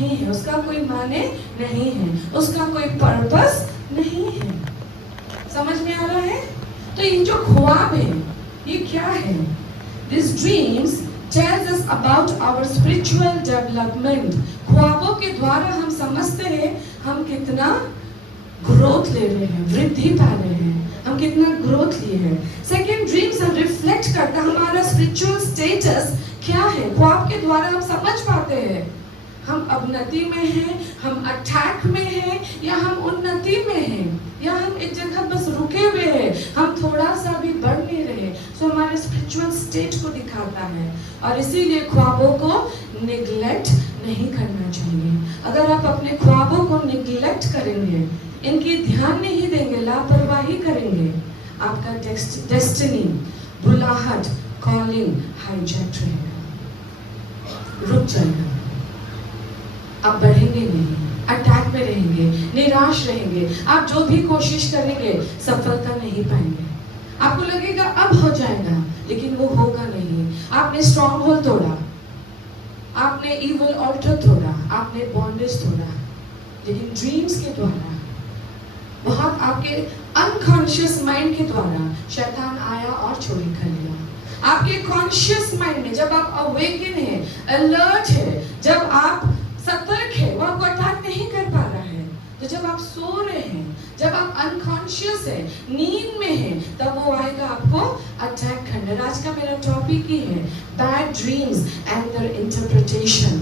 नहीं है, उसका कोई माने नहीं है, उसका कोई पर्पस नहीं है। समझ में आ रहा है? तो ये जो ख्वाब है ये क्या है? These dreams tells us about our spiritual development. ख्वाबों के द्वारा हम समझते हैं हम कितना ग्रोथ ले रहे हैं, वृद्धि पा रहे हैं, हम कितना ग्रोथ लिए हैं। सेकेंड, ड्रीम्स हम रिफ्लेक्ट करता हमारा स्पिरिचुअल स्टेटस क्या है। ख्वाब के द्वारा हम समझ पाते हैं हम अवनति में हैं, हम अटैक में हैं, या हम उन्नति में हैं, या हम एक जगह बस रुके हुए हैं, हम थोड़ा सा भी बढ़ नहीं रहे। सो हमारे स्पिरिचुअल स्टेट को दिखाता है, और इसीलिए ख्वाबों को निग्लेक्ट नहीं करना चाहिए। अगर आप अपने ख्वाबों को निग्लेक्ट करेंगे, इनकी ध्यान नहीं देंगे, लापरवाही करेंगे, आपका डेस्टिनी, बुलाहट, कॉलिंग हाईजैक रहेगा, रुक जाएगा, आप बढ़ेंगे नहीं, अटैक में रहेंगे, निराश रहेंगे, आप जो भी कोशिश करेंगे सफलता नहीं पाएंगे। आपको लगेगा अब हो जाएगा, लेकिन वो होगा नहीं। आपने स्ट्रॉन्ग होल्ड तोड़ा, आपने इविल ऑल्टर तोड़ा, आपने बॉन्डेज तोड़ा, लेकिन ड्रीम्स के द्वारा, बहुत आपके अनकॉन्शियस माइंड के द्वारा शैतान आया और चोरी कर लिया। आपके कॉन्शियस माइंड में जब आप अवेकन है, अलर्ट है, जब आप सतर्क है, वो आपको अटैक नहीं कर पा रहा है। तो जब आप सो रहे हैं, जब आप अनकॉन्शियस है, नींद में है, तब वो आएगा आपको अटैक करने। आज का मेरा टॉपिक ही है bad dreams and their interpretation.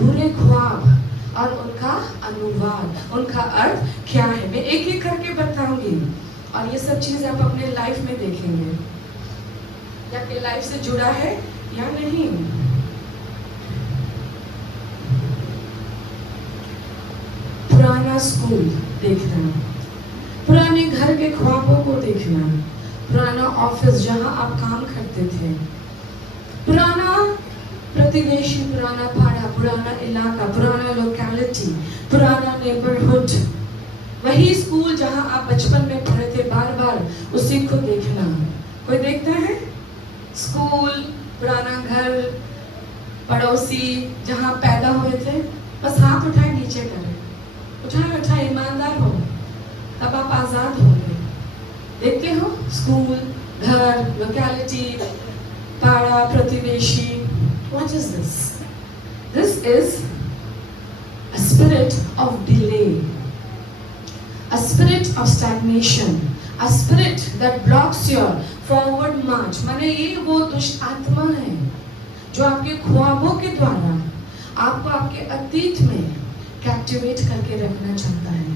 बुरे ख्वाब और उनका अनुवाद, उनका अर्थ क्या है, मैं एक एक करके बताऊंगी, और ये सब चीज आप अपने लाइफ में देखेंगे, या आपके लाइफ से जुड़ा है या नहीं। पुराना स्कूल देखना, पुराने घर के ख्वाबों को देखना, पुराना ऑफिस जहां आप काम करते थे, पुराना प्रतिवेशी, पुराना पाड़ा, पुराना इलाका, पुराना लोकेलिटी, पुराना नेबरहुड, वही स्कूल जहां आप बचपन में पढ़े थे, बार बार उसी को देखना। कोई देखता है? स्कूल, पुराना घर, पड़ोसी जहां पैदा हुए थे, बस हाथ उठाए नीचे करें, उठाए उठाए, ईमानदार हो, तब आप आजाद होंगे। देखते हो स्कूल, घर, लोकेलिटी, पाड़ा, प्रतिवेशी। What is this? This is a spirit of delay, a spirit of stagnation, a spirit that blocks your forward march. माने ये वो दुष्ट आत्मा है जो आपके ख्वाबों के द्वारा आपको आपके अतीत में कैप्टिवेट करके रखना चाहता है।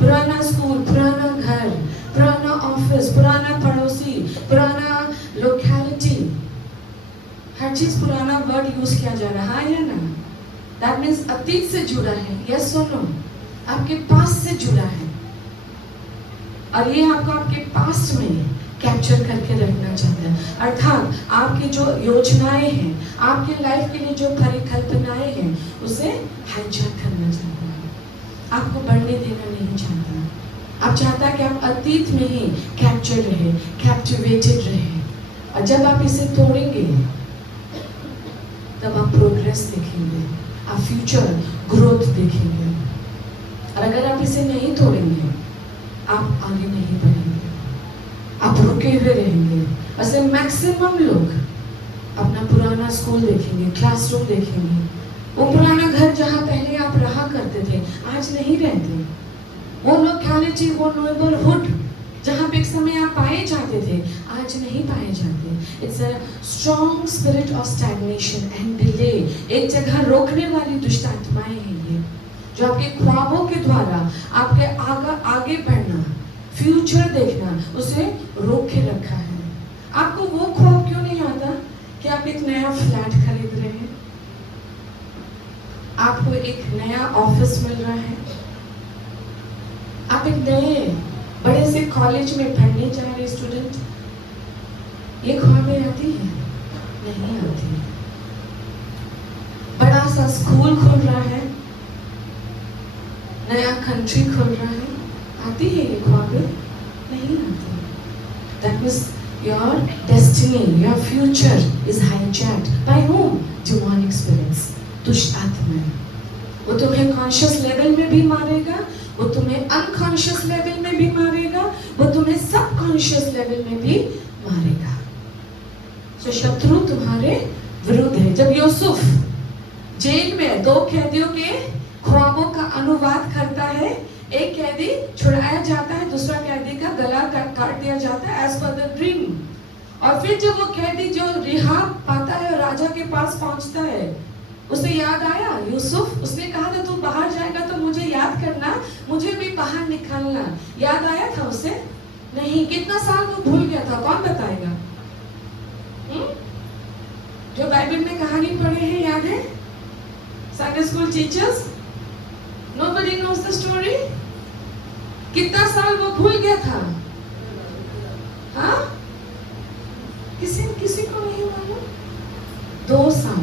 पुराना स्कूल, पुराना घर, पुराना ऑफिस, पुराना पड़ोसी, पुराना लोकेलिटी, हर चीज पुराना वर्ड यूज किया जा रहा है या ना? दैट मीन्स अतीत से जुड़ा है। यस और नो? आपके पास से जुड़ा है, और ये आपको आपके पास्ट में कैप्चर करके रखना चाहता है। अर्थात आपकी जो योजनाएं हैं, आपके लाइफ के लिए जो परिकल्पनाएं हैं, उसे हाईजैक करना चाहता है, आपको बढ़ने देना नहीं चाहता। आप चाहता है कि आप अतीत में ही कैप्चर रहे, कैप्टिवेटेड रहे, और जब आप इसे तोड़ेंगे तब आप प्रोग्रेस देखेंगे, आप फ्यूचर ग्रोथ देखेंगे। और अगर आप इसे नहीं तोड़ेंगे, आप आगे नहीं बढ़ेंगे, आप रुके हुए रहेंगे। ऐसे मैक्सिमम लोग अपना पुराना स्कूल देखेंगे, क्लासरूम देखेंगे, वो पुराना घर जहाँ पहले आप रहा करते थे, आज नहीं रहते, वो लोकेलिटी, वो नेबरहुड जहाँ पे एक समय आप पाए जाते थे, आज नहीं पाए जाते। It's a strong spirit of stagnation and delay. एक जगह रोकने वाली दुष्ट आत्माएं हैं ये, जो आपके ख्वाबों के द्वारा आपके आगे बढ़ना, फ्यूचर देखना, उसे रोक के रखा है। आपको वो ख्वाब क्यों नहीं आता कि आप एक नया फ्लैट खरीद रहे हैं, आपको एक नया ऑफिस मिल रहा है, आप एक नए बड़े से कॉलेज में पढ़ने जा रहे स्टूडेंट? ये ख्वाबें आती हैं? नहीं आती। बड़ा सा स्कूल खुल रहा है, नया कंट्री खुल रहा है, आती है ये ख्वाबें? नहीं आती। That means your destiny, your future is hijacked by whom? Demonic spirits, दुष्ट आत्माएं। वो तुम्हें कॉन्शियस लेवल में भी मारेगा, वो तुम्हें अनकॉन्शियस लेवल में भी मारेगा, वो तुम्हें सबकॉन्शियस लेवल में भी मारेगा। तो शत्रु तुम्हारे विरुद्ध है। जब यूसुफ जेल में 2 कैदियों के ख्वाबों का अनुवाद करता है, एक कैदी छुड़ाया जाता है, दूसरा कैदी का गला काट दिया जाता है एज पर द ड्रीम। और फिर जब वो कैदी जो रिहा पाता है और राजा के पास पहुंचता है, उसे याद आया यूसुफ, उसने कहा था तू बाहर जाएगा तो मुझे याद करना, मुझे भी बाहर निकालना। याद आया था उसे? नहीं। कितना साल वो भूल गया था, कौन बताएगा? जो बाइबल में कहानी पढ़े हैं, याद है? Sunday school teachers, nobody knows the story? कितना साल वो भूल गया था? हाँ? किसी को नहीं मालूम? 2 साल।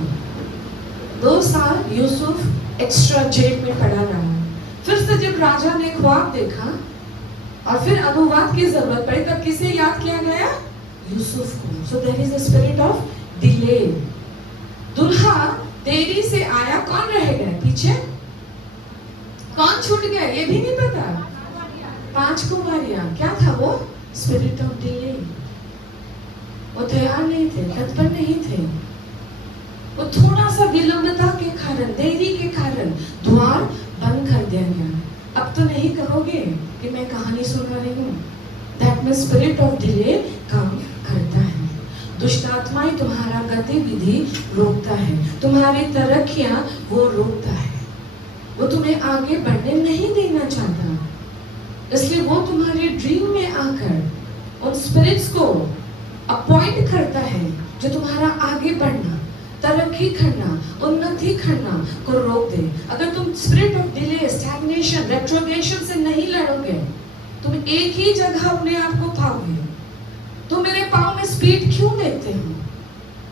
2 साल यूसुफ एक्स्ट्रा जेल में पड़ा रहा। फिर से जब राजा ने ख्वाब देखा और फिर अनुवाद की जरूरत पड़ी, तब किसे याद किया गया? यूसुफ को। So there is a spirit of delay. दुल्हा देरी से आया, कौन रह गया पीछे? कौन छूट गया ये भी नहीं पता। 5 कुमारियां। क्या था वो? Spirit of delay. वो तैयार नहीं थे, तत्पर नहीं थे। वो थोड़ा सा विलंबता के कारण, देरी के कारण द्वार बंद कर दिया गया। अब तो नहीं कहोगे कि मैं कहानी सुना रही हूँ। That means spirit of delay काम करता है। दुष्ट आत्माएं तुम्हारा गतिविधि रोकता है, तुम्हारी तरक्कियां वो रोकता है, वो तुम्हें आगे बढ़ने नहीं देना चाहता। इसलिए वो तुम्हारे ड्रीम में आकर उन स्पिरिट्स को अपॉइंट करता है जो तुम्हारा आगे बढ़ना, तरक्की करना, उन्नति करना को रोक दे। अगर तुम spirit of delay, stagnation, retrogression से नहीं लड़ोगे, तुम एक ही जगह अपने आप को पाओगे। तुम मेरे पाँव में स्पीड क्यों देखते हो?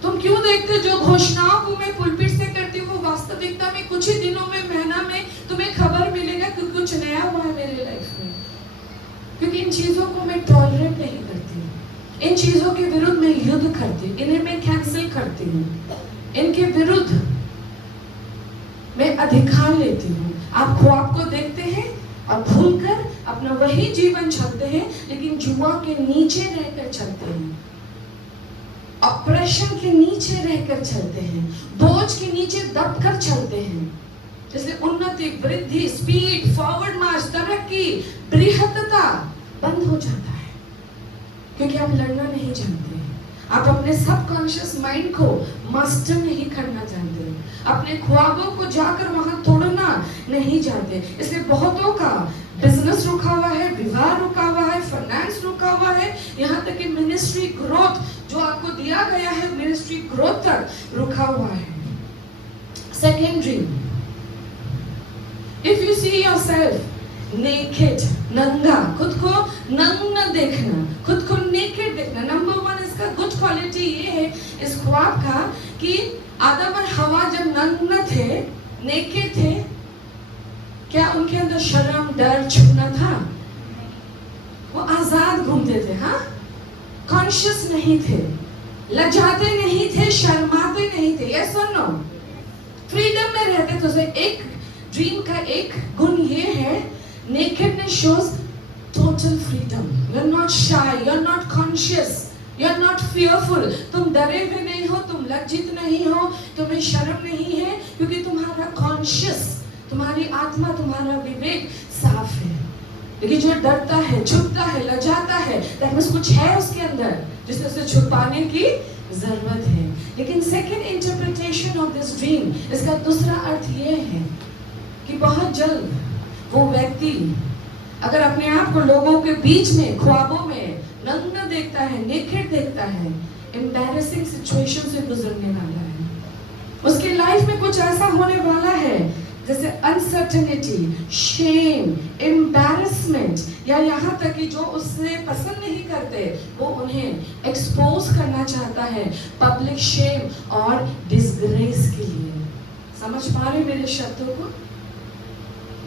तुम क्यों देखते हो जो घोषणाओं को मैं पुलपिट से करती हूँ, वो वास्तविकता में कुछ ही दिनों में, महीना में तुम्हें खबर मिलेगा कि कुछ नया हुआ है मेरे लाइफ में। क्योंकि इन चीजों को मैं टॉलरेट नहीं करती, इन चीजों के विरुद्ध मैं युद्ध करती हूँ, इन्हें मैं कैंसिल करती हूँ, इनके विरुद्ध मैं अधिकार लेती हूँ। आप ख्वाब को देखते हैं और भूलकर अपना वही जीवन चलते हैं, लेकिन जुआ के नीचे रहकर चलते हैं, ऑपरेशन के नीचे रहकर चलते हैं, बोझ के नीचे दबकर चलते हैं। इसलिए उन्नति, वृद्धि, स्पीड, फॉरवर्ड मार्च, तरक्की, बृहत्ता बंद हो जाता है, क्योंकि आप लड़ना नहीं जानते हैं। आप अपने सबकॉन्शियस माइंड को मास्टर नहीं करना जानते, अपने ख्वाबों को जाकर वहां तोड़ना नहीं जानते। इसलिए बहुतों का बिजनेस रुका हुआ है, विवाह रुका हुआ है, फाइनेंस रुका हुआ है, यहाँ तक कि मिनिस्ट्री ग्रोथ जो आपको दिया गया है, मिनिस्ट्री ग्रोथ तक रुका हुआ है। Second dream, if you see yourself naked, नंगा, खुद को नग्न देखना, खुद को नेकेड देखना। नंबर 1 इसका गुड क्वालिटी ये है इस ख्वाब का कि आदम और हवा जब नग्न थे, नेकेड थे, क्या उनके अंदर शर्म, डर, छुपना था? वो आजाद घूमते थे। हाँ, कॉन्शियस नहीं थे, लजाते नहीं थे, शर्माते नहीं थे। यस और नो? फ्रीडम में रहते थे। तो एक ड्रीम का एक गुण ये है, nakedness shows total freedom. You are not shy, you are not conscious, you are not fearful. तुम डरे हुए नहीं हो, तुम लज्जित नहीं हो, तुम्हें शर्म नहीं है, क्योंकि तुम्हारा कॉन्शियस, तुम्हारी आत्मा, तुम्हारा विवेक साफ है। लेकिन जो डरता है, छुपता है, लजाता है, दैट मींस कुछ है उसके अंदर जिसे उसे छुपाने की जरूरत है। लेकिन second interpretation of this dream, इसका दूसरा अर्थ ये है कि बहुत जल्द वो व्यक्ति अगर अपने आप को लोगों के बीच में, ख्वाबों में नग्न देखता है, नेकेड देखता है, एम्बैरेसिंग सिचुएशन से गुजरने वाला है। उसकी लाइफ में कुछ ऐसा होने वाला है जैसे अनसर्टेनिटी, शेम, एम्बैरेसमेंट, या यहाँ तक कि जो उससे पसंद नहीं करते वो उन्हें एक्सपोज करना चाहता है पब्लिक शेम और डिसग्रेस के लिए। समझ पा रहे मेरे शब्दों को?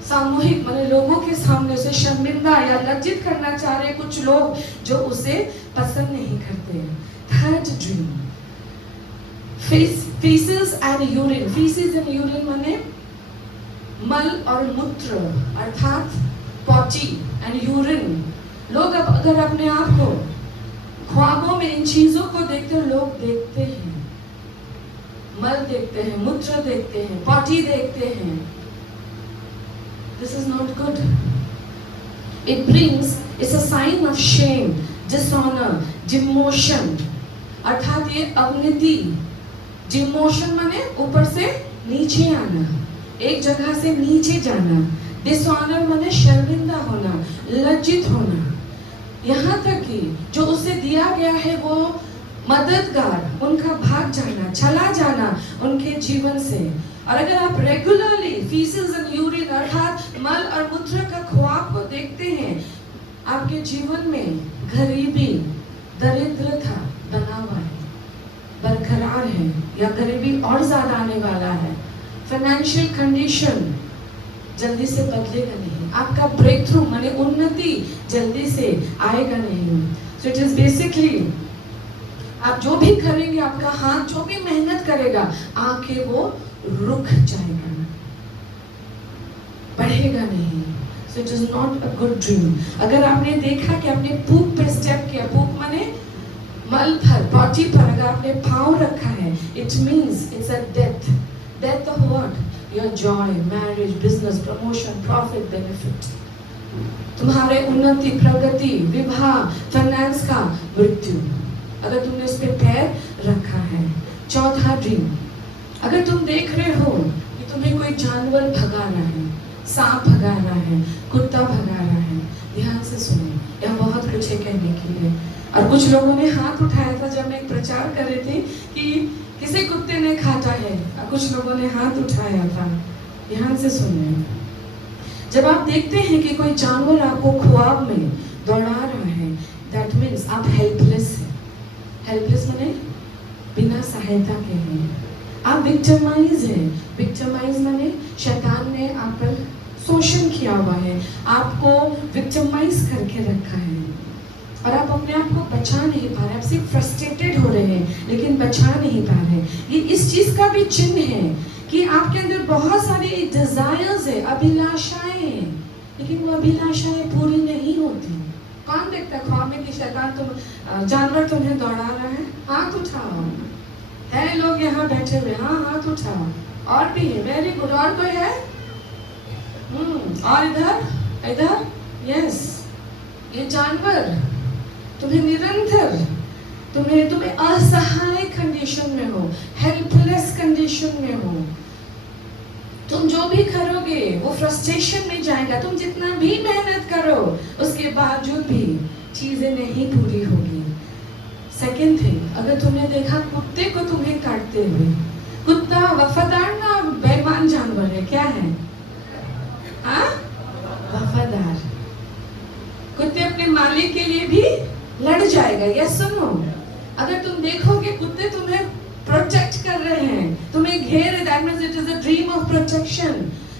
सामूहिक माने लोगों के सामने उसे शर्मिंदा या लज्जित करना चाह रहे कुछ लोग जो उसे पसंद नहीं करते। Third dream, feces and urine. Feces and urine माने मल और मूत्र अर्थात पॉटी एंड यूरिन। लोग अब अगर अपने आप को ख्वाबों में इन चीजों को देखते, लोग देखते हैं, मल देखते हैं, मूत्र देखते हैं, पॉटी देखते हैं। This is not good. It brings, it's a sign of shame, dishonor, demotion. अर्थात ये अवनति, डिमोशन माने ऊपर से नीचे आना, एक जगह से नीचे जाना। डिसऑनर माने शर्मिंदा होना, लज्जित होना। यहाँ तक कि जो उसे दिया गया है वो मददगार, उनका भाग जाना, चला जाना उनके जीवन से। और अगर आप रेगुलरली फीसेस एंड यूरिन अर्थात मल और मूत्र का ख्वाब को देखते हैं, आपके जीवन में गरीबी, दरिद्रता बना हुआ है, बरकरार है, या गरीबी और ज्यादा आने वाला है। फाइनेंशियल कंडीशन जल्दी से बदलेगा नहीं, आपका ब्रेक थ्रू माने उन्नति जल्दी से आएगा नहीं। सो इट इज बेसिकली आप जो भी करेंगे, आपका हाथ जो भी मेहनत करेगा, आके वो रुक जाएगा, बढ़ेगा नहीं। सो it is not a good dream. अगर आपने देखा कि आपने पूप पे स्टेप किया, पूप माने मल पर, पॉटी पर अगर आपने पाँव रखा है, it means it's a death. Death of what? Your Joy, marriage, business, promotion, profit, benefit, तुम्हारे उन्नति, प्रगति, विवाह, फाइनेंस का मृत्यु, अगर तुमने उस पर पैर रखा है। चौथा ड्रीम, अगर तुम देख रहे हो कि तुम्हें कोई जानवर भगा रहा है, सांप भगा रहा है, कुत्ता भगा रहा है, ध्यान से सुने, यह बहुत कुछ है कहने के लिए। और कुछ लोगों ने हाथ उठाया था जब मैं एक प्रचार कर रही थी कि किसी कुत्ते ने काटा है, और कुछ लोगों ने हाथ उठाया था। ध्यान से सुनिए, जब आप देखते हैं कि कोई जानवर आपको ख्वाब में दौड़ा रहा है, दैट मीन्स आप हेल्पलेस हैं। हेल्पलेस माने बिना सहायता के हैं, आप विक्टिमाइज हैं। विक्टिमाइज माने शैतान ने आप पर शोषण किया हुआ है, आपको विक्टिमाइज करके रखा है, और आप अपने आप को बचा नहीं पा रहे, आप सिर्फ फ्रस्ट्रेटेड हो रहे हैं लेकिन बचा नहीं पा रहे। ये इस चीज का भी चिन्ह है कि आपके अंदर बहुत सारी डिजायर्स है, अभिलाषाएं हैं, लेकिन वो अभिलाषाएं पूरी नहीं होती। कौन देखता ख्वाब में कि शैतान जानवर तुम्हें दौड़ा रहा है? हाथ उठाओ, है लोग यहाँ बैठे हुए, हाँ हाथ उठाओ। और भी है, वेरी गुड। और कोई है? और इधर इधर, यस। ये जानवर तुम्हें निरंतर, तुम्हें असहाय कंडीशन में हो, हेल्पलेस कंडीशन में हो, तुम जो भी करोगे वो फ्रस्ट्रेशन में जाएगा। तुम जितना भी मेहनत करो उसके बावजूद भी चीजें नहीं पूरी होगी। सेकेंड थिंग, अगर तुमने देखा कुत्ते को तुम्हें काटते हुए, कुत्ता वफादार ना बेईमान जानवर है, क्या है? हाँ, वफादार। कुत्ते अपने मालिक के लिए भी लड़ जाएगा। यस सुनो, अगर तुम देखोगे कुत्ते तुम्हें प्रोटेक्ट कर रहे हैं, तुम्हें घेर रहे, that means it is a dream of protection.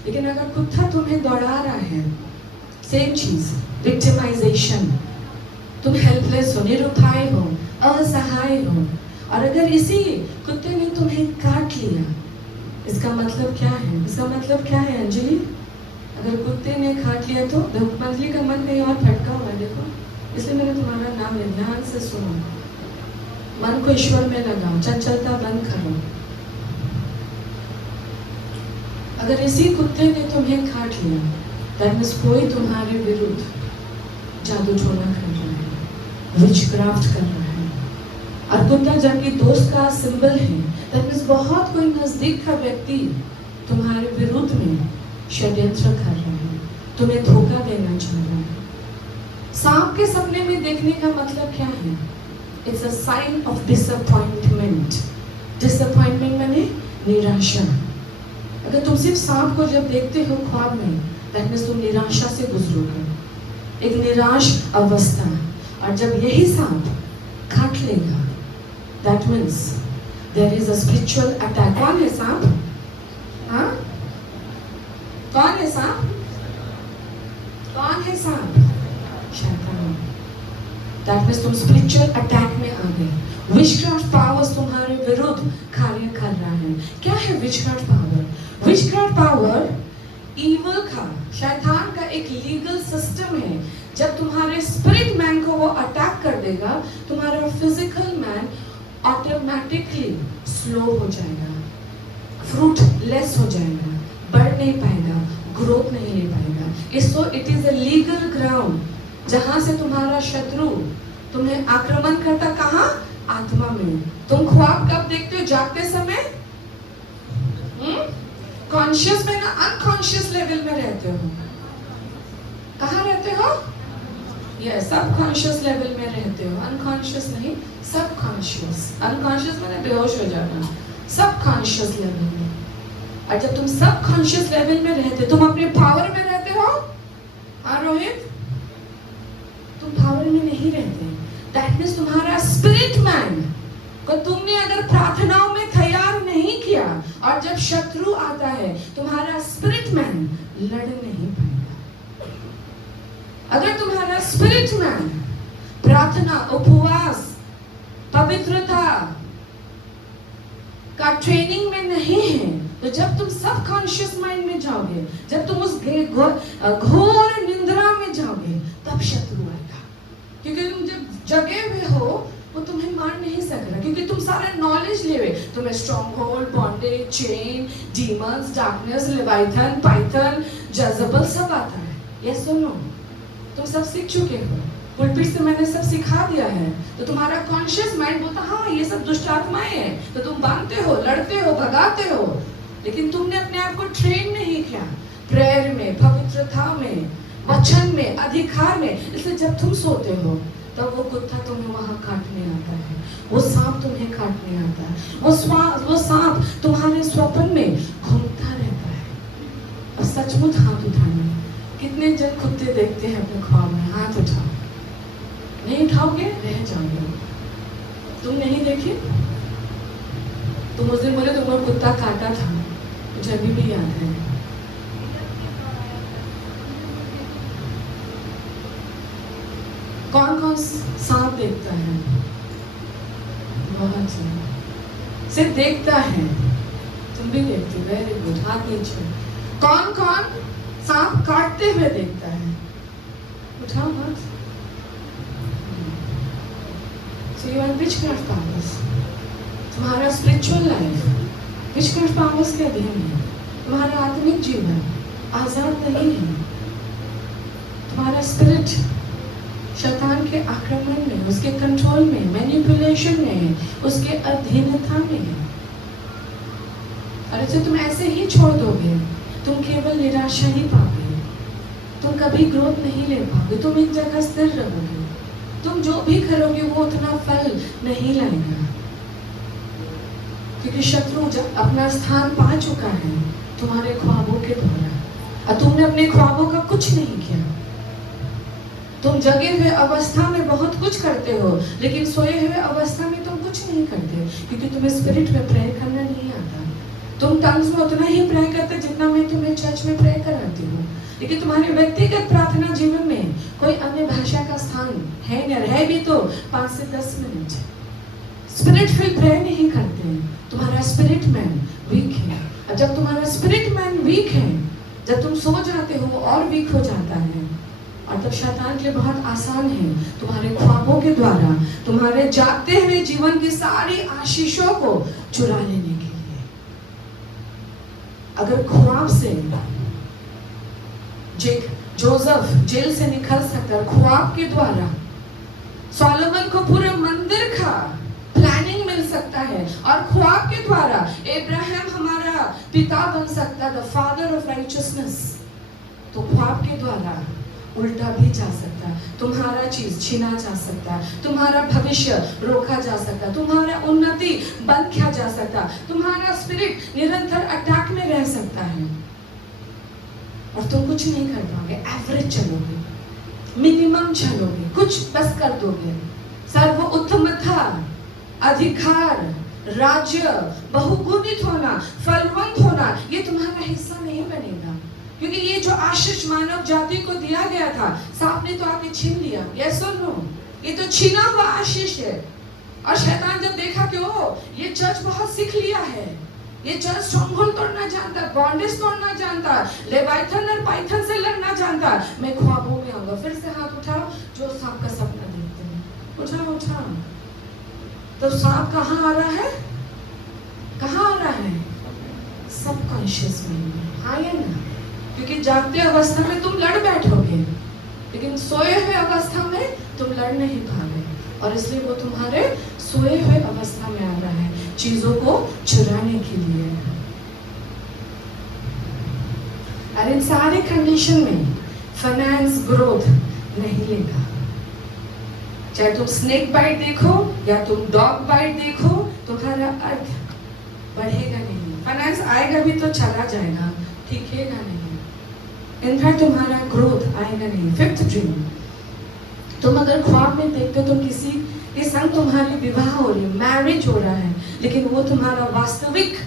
लेकिन अगर कुत्ता तुम्हें दौड़ा रहा है, सेम चीज, विक्टिमाइजेशन, तुम हेल्पलेस हो, निरुपाय हो, असहाय हो। और अगर इसी कुत्ते ने तुम्हें काट लिया, इसका मतलब क्या है? इसका मतलब क्या है अंजलि? अगर कुत्ते ने काट लिया तो मंजलि का मन कहीं और भटका हुआ है, देखो, इसलिए मैंने तुम्हारा नाम लिया। ध्यान से सुनो, मन को ईश्वर में लगाओ, चंचलता बंद करो। अगर इसी कुत्ते ने तुम्हें काट लिया, दैट मींस कोई तुम्हारे विरुद्ध जादू टोना कर रहा है, विचक्राफ्ट कर रहा है। और कुत्ता जबकि दोस्त का सिंबल है, दैट मींस बहुत कोई नजदीक का व्यक्ति तुम्हारे विरुद्ध में षड्यंत्र कर रहा है, तुम्हें धोखा देना चाह रहा है। सांप के सपने में देखने का मतलब क्या है? It's a sign of disappointment. Disappointment माने निराशा। अगर तुम सिर्फ सांप को जब देखते हो ख्वाब में, दैट मींस तुम निराशा से गुजरोगे, एक निराश अवस्था। और जब यही सांप काट लेगा, that means there is a spiritual attack. कौन है सांप? हाँ, कौन है सांप? कौन है सांप? शैतान। दैट मींस तुम स्पिरिचुअल अटैक में आ गए। विचक्राफ्ट पावर्स तुम्हारे विरुद्ध कार्य कर रहा है। क्या है विचक्राफ्ट पावर? विचक्राफ्ट पावर शैतान का एक लीगल सिस्टम है। जब तुम्हारे स्पिरिट मैन को वो अटैक कर देगा, तुम्हारा फिजिकल मैन ऑटोमेटिकली स्लो हो जाएगा, फ्रूट लेस हो जाएगा, बढ़ नहीं पाएगा, ग्रोथ नहीं ले पाएगा। सो it is a legal ground जहां से तुम्हारा शत्रु तुम्हें आक्रमण करता। कहाँ? आत्मा में। तुम ख्वाब कब देखते हो? जागते समय, कॉन्शियस में ना अनकॉन्शियस लेवल में रहते हो? कहाँ रहते हो? ये सबकॉन्शियस लेवल में रहते हो, अनकॉन्शियस नहीं, सबकॉन्शियस। अनकॉन्शियस में बेहोश हो जाना, सबकॉन्शियस लेवल में। और जब तुम सबकॉन्शियस लेवल में रहते, तुम अपने पावर में रहते हो। हाँ रोहित, तुम पावर में नहीं रहते। दैट मीन्स तुम्हारा स्पिरिट मैन को तुमने अगर प्रार्थनाओं में तैयार नहीं किया, और जब शत्रु आता है, तुम्हारा स्पिरिट मैन लड़ नहीं पाएगा। अगर तुम्हारा स्पिरिट मैन प्रार्थना, उपवास, पवित्रता का ट्रेनिंग में नहीं है, तो जब तुम सबकॉन्शियस माइंड में जाओगे, जब तुम उस घोर निंद्रा में जाओगे, तब शत्रु आएगा। क्योंकि तुम जब जगे हुए हो, वो तुम्हें मार नहीं सकता, क्योंकि तुम सारा नॉलेज ले हुए। तुम्हें strong hold, bondage, chain, demons, darkness, leviathan, python, Jezebel सब आता है। यस सुनो, तुम सब सीख चुके हो। पुलपिट से मैंने सब सिखा दिया है। तो तुम्हारा कॉन्शियस माइंड बोलता हाँ ये सब दुष्ट आत्माएं हैं, तो तुम बांधते हो, लड़ते हो, भगाते हो। लेकिन तुमने अपने आप को ट्रेन नहीं किया प्रेयर में, पवित्रता में, वचन में, अधिकार में। इसलिए जब तुम सोते हो, तब वो कुत्ता तुम्हें वहां काटने आता है, वो सांप तुम्हें काटने आता है, वो सांप तुम्हारे स्वप्न में घूमता रहता है। अब सचमुच हाथ उठाना, कितने जन कुत्ते देखते हैं अपने ख्वाब में? हाथ उठाओ। नहीं उठाओगे रह जाओगे। तुम नहीं देखे? तुम उस दिन बोले तुमको कुत्ता काटा था, मुझे अभी भी याद है। कौन कौन सांप देखता है? बहुत सिर्फ देखता है। तुम भी देखते? वेरी गुड, हाथ नीचे। कौन कौन सांप काटते हुए देखता है? उठाओ हाथ। So you are witchcraft powers. तुम्हारा स्पिरिचुअल लाइफ विचक्राफ्ट पावर्स के अधीन है। तुम्हारा आत्मिक जीवन आजाद नहीं है। तुम्हारा स्पिरिट शैतान के आक्रमण में, उसके कंट्रोल में, मैनिपुलेशन में है, उसके अधीनता में है। और इसे तुम ऐसे ही छोड़ दोगे, तुम केवल निराशा ही पाओगे। तुम कभी ग्रोथ नहीं ले पाओगे। तुम एक जगह स्थिर रहोगे। तुम जो भी करोगे वो उतना फल नहीं लाएगा, क्योंकि शत्रु जब अपना स्थान पा चुका है तुम्हारे ख्वाबों के द्वारा, और तुमने अपने ख्वाबों का कुछ नहीं किया। तुम जगे हुए अवस्था में बहुत कुछ करते हो, लेकिन सोए हुए अवस्था में तुम कुछ नहीं करते, क्योंकि तुम्हें स्पिरिट में प्रेयर करना नहीं आता। तुम टंग्स में उतना ही प्रेयर करते जितना मैं तुम्हें चर्च में प्रेयर कराती हूँ, लेकिन तुम्हारे व्यक्तिगत प्रार्थना जीवन में कोई अन्य भाषा का स्थान है न रहे भी तो 5 से 10 मिनट स्पिरिट फील्ड प्रेयर नहीं करते। तुम्हारा स्पिरिट मैन वीक है, और जब तुम्हारा स्पिरिट मैन वीक है, जब तुम सो जाते हो वो और वीक हो जाता है, और तब शैतान के लिए बहुत आसान है तुम्हारे ख्वाबों के द्वारा तुम्हारे जागते हुए जीवन की सारी आशीषों को चुरा लेने के लिए। अगर ख्वाब से जोसेफ जेल से निकल सकता है, ख्वाब के द्वारा सोलोमन को पूरे मंदिर का प्लानिंग मिल सकता है, और ख्वाब के द्वारा अब्राहम हमारा पिता बन सकता है, द फादर ऑफ राइचियसनेस, तो ख्वाब के द्वारा उल्टा भी जा सकता है। तुम्हारा चीज छीना जा सकता है, तुम्हारा भविष्य रोका जा सकता है, तुम्हारा उन्नति बंद किया जा सकता है, तुम्हारा स्पिरिट निरंतर अटैक में रह सकता है, और तुम कुछ नहीं कर पाओगे। एवरेज चलोगे, मिनिमम चलोगे, कुछ बस कर दोगे। सर्व उत्तमता, अधिकार, राज्य, बहुगुणित होना, फलवंत होना, ये तुम्हारा हिस्सा नहीं बनेगा, क्योंकि ये जो आशीष मानव जाति को दिया गया था, सांप ने तो आके छीन लिया। ये सुनो, ये तो छीना हुआ आशीष है। और शैतान जब देखा कि ओ ये चर्च बहुत सीख लिया है, ये चर्च स्ट्रॉन्गहोल्ड तोड़ना जानता है, बॉन्डेज तोड़ना जानता है, लेवाइथन और पाइथन से लड़ना जानता है। मैं ख्वाबों में आऊंगा। फिर से हाथ उठाओ जो सांप का सपना देखते हैं, उठाओ उठाओ। तो सांप कहाँ आ रहा है? कहाँ आ रहा है? सबकॉन्शियस माइंड में। हाँ या ना? क्योंकि जागते अवस्था में तुम लड़ बैठोगे, लेकिन सोए हुए अवस्था में तुम लड़ नहीं पाओगे, और इसलिए वो तुम्हारे सोए हुए अवस्था में आ रहा है चीजों को चुराने के लिए। और इन सारे कंडीशन में फाइनेंस ग्रोथ नहीं लेगा। चाहे तुम स्नेक बाइट देखो या तुम डॉग बाइट देखो, तुम्हारा अर्थ बढ़ेगा नहीं। फाइनेंस आएगा भी तो चला जाएगा, टिकेगा नहीं। इनफैक्ट तुम्हारा ग्रोथ आएगा नहीं। फिफ्थ ड्रीम, तुम अगर ख्वाब में देखते हो तो किसी के संग तुम्हारी विवाह हो रही है, मैरिज हो रहा है, लेकिन वो तुम्हारा वास्तविक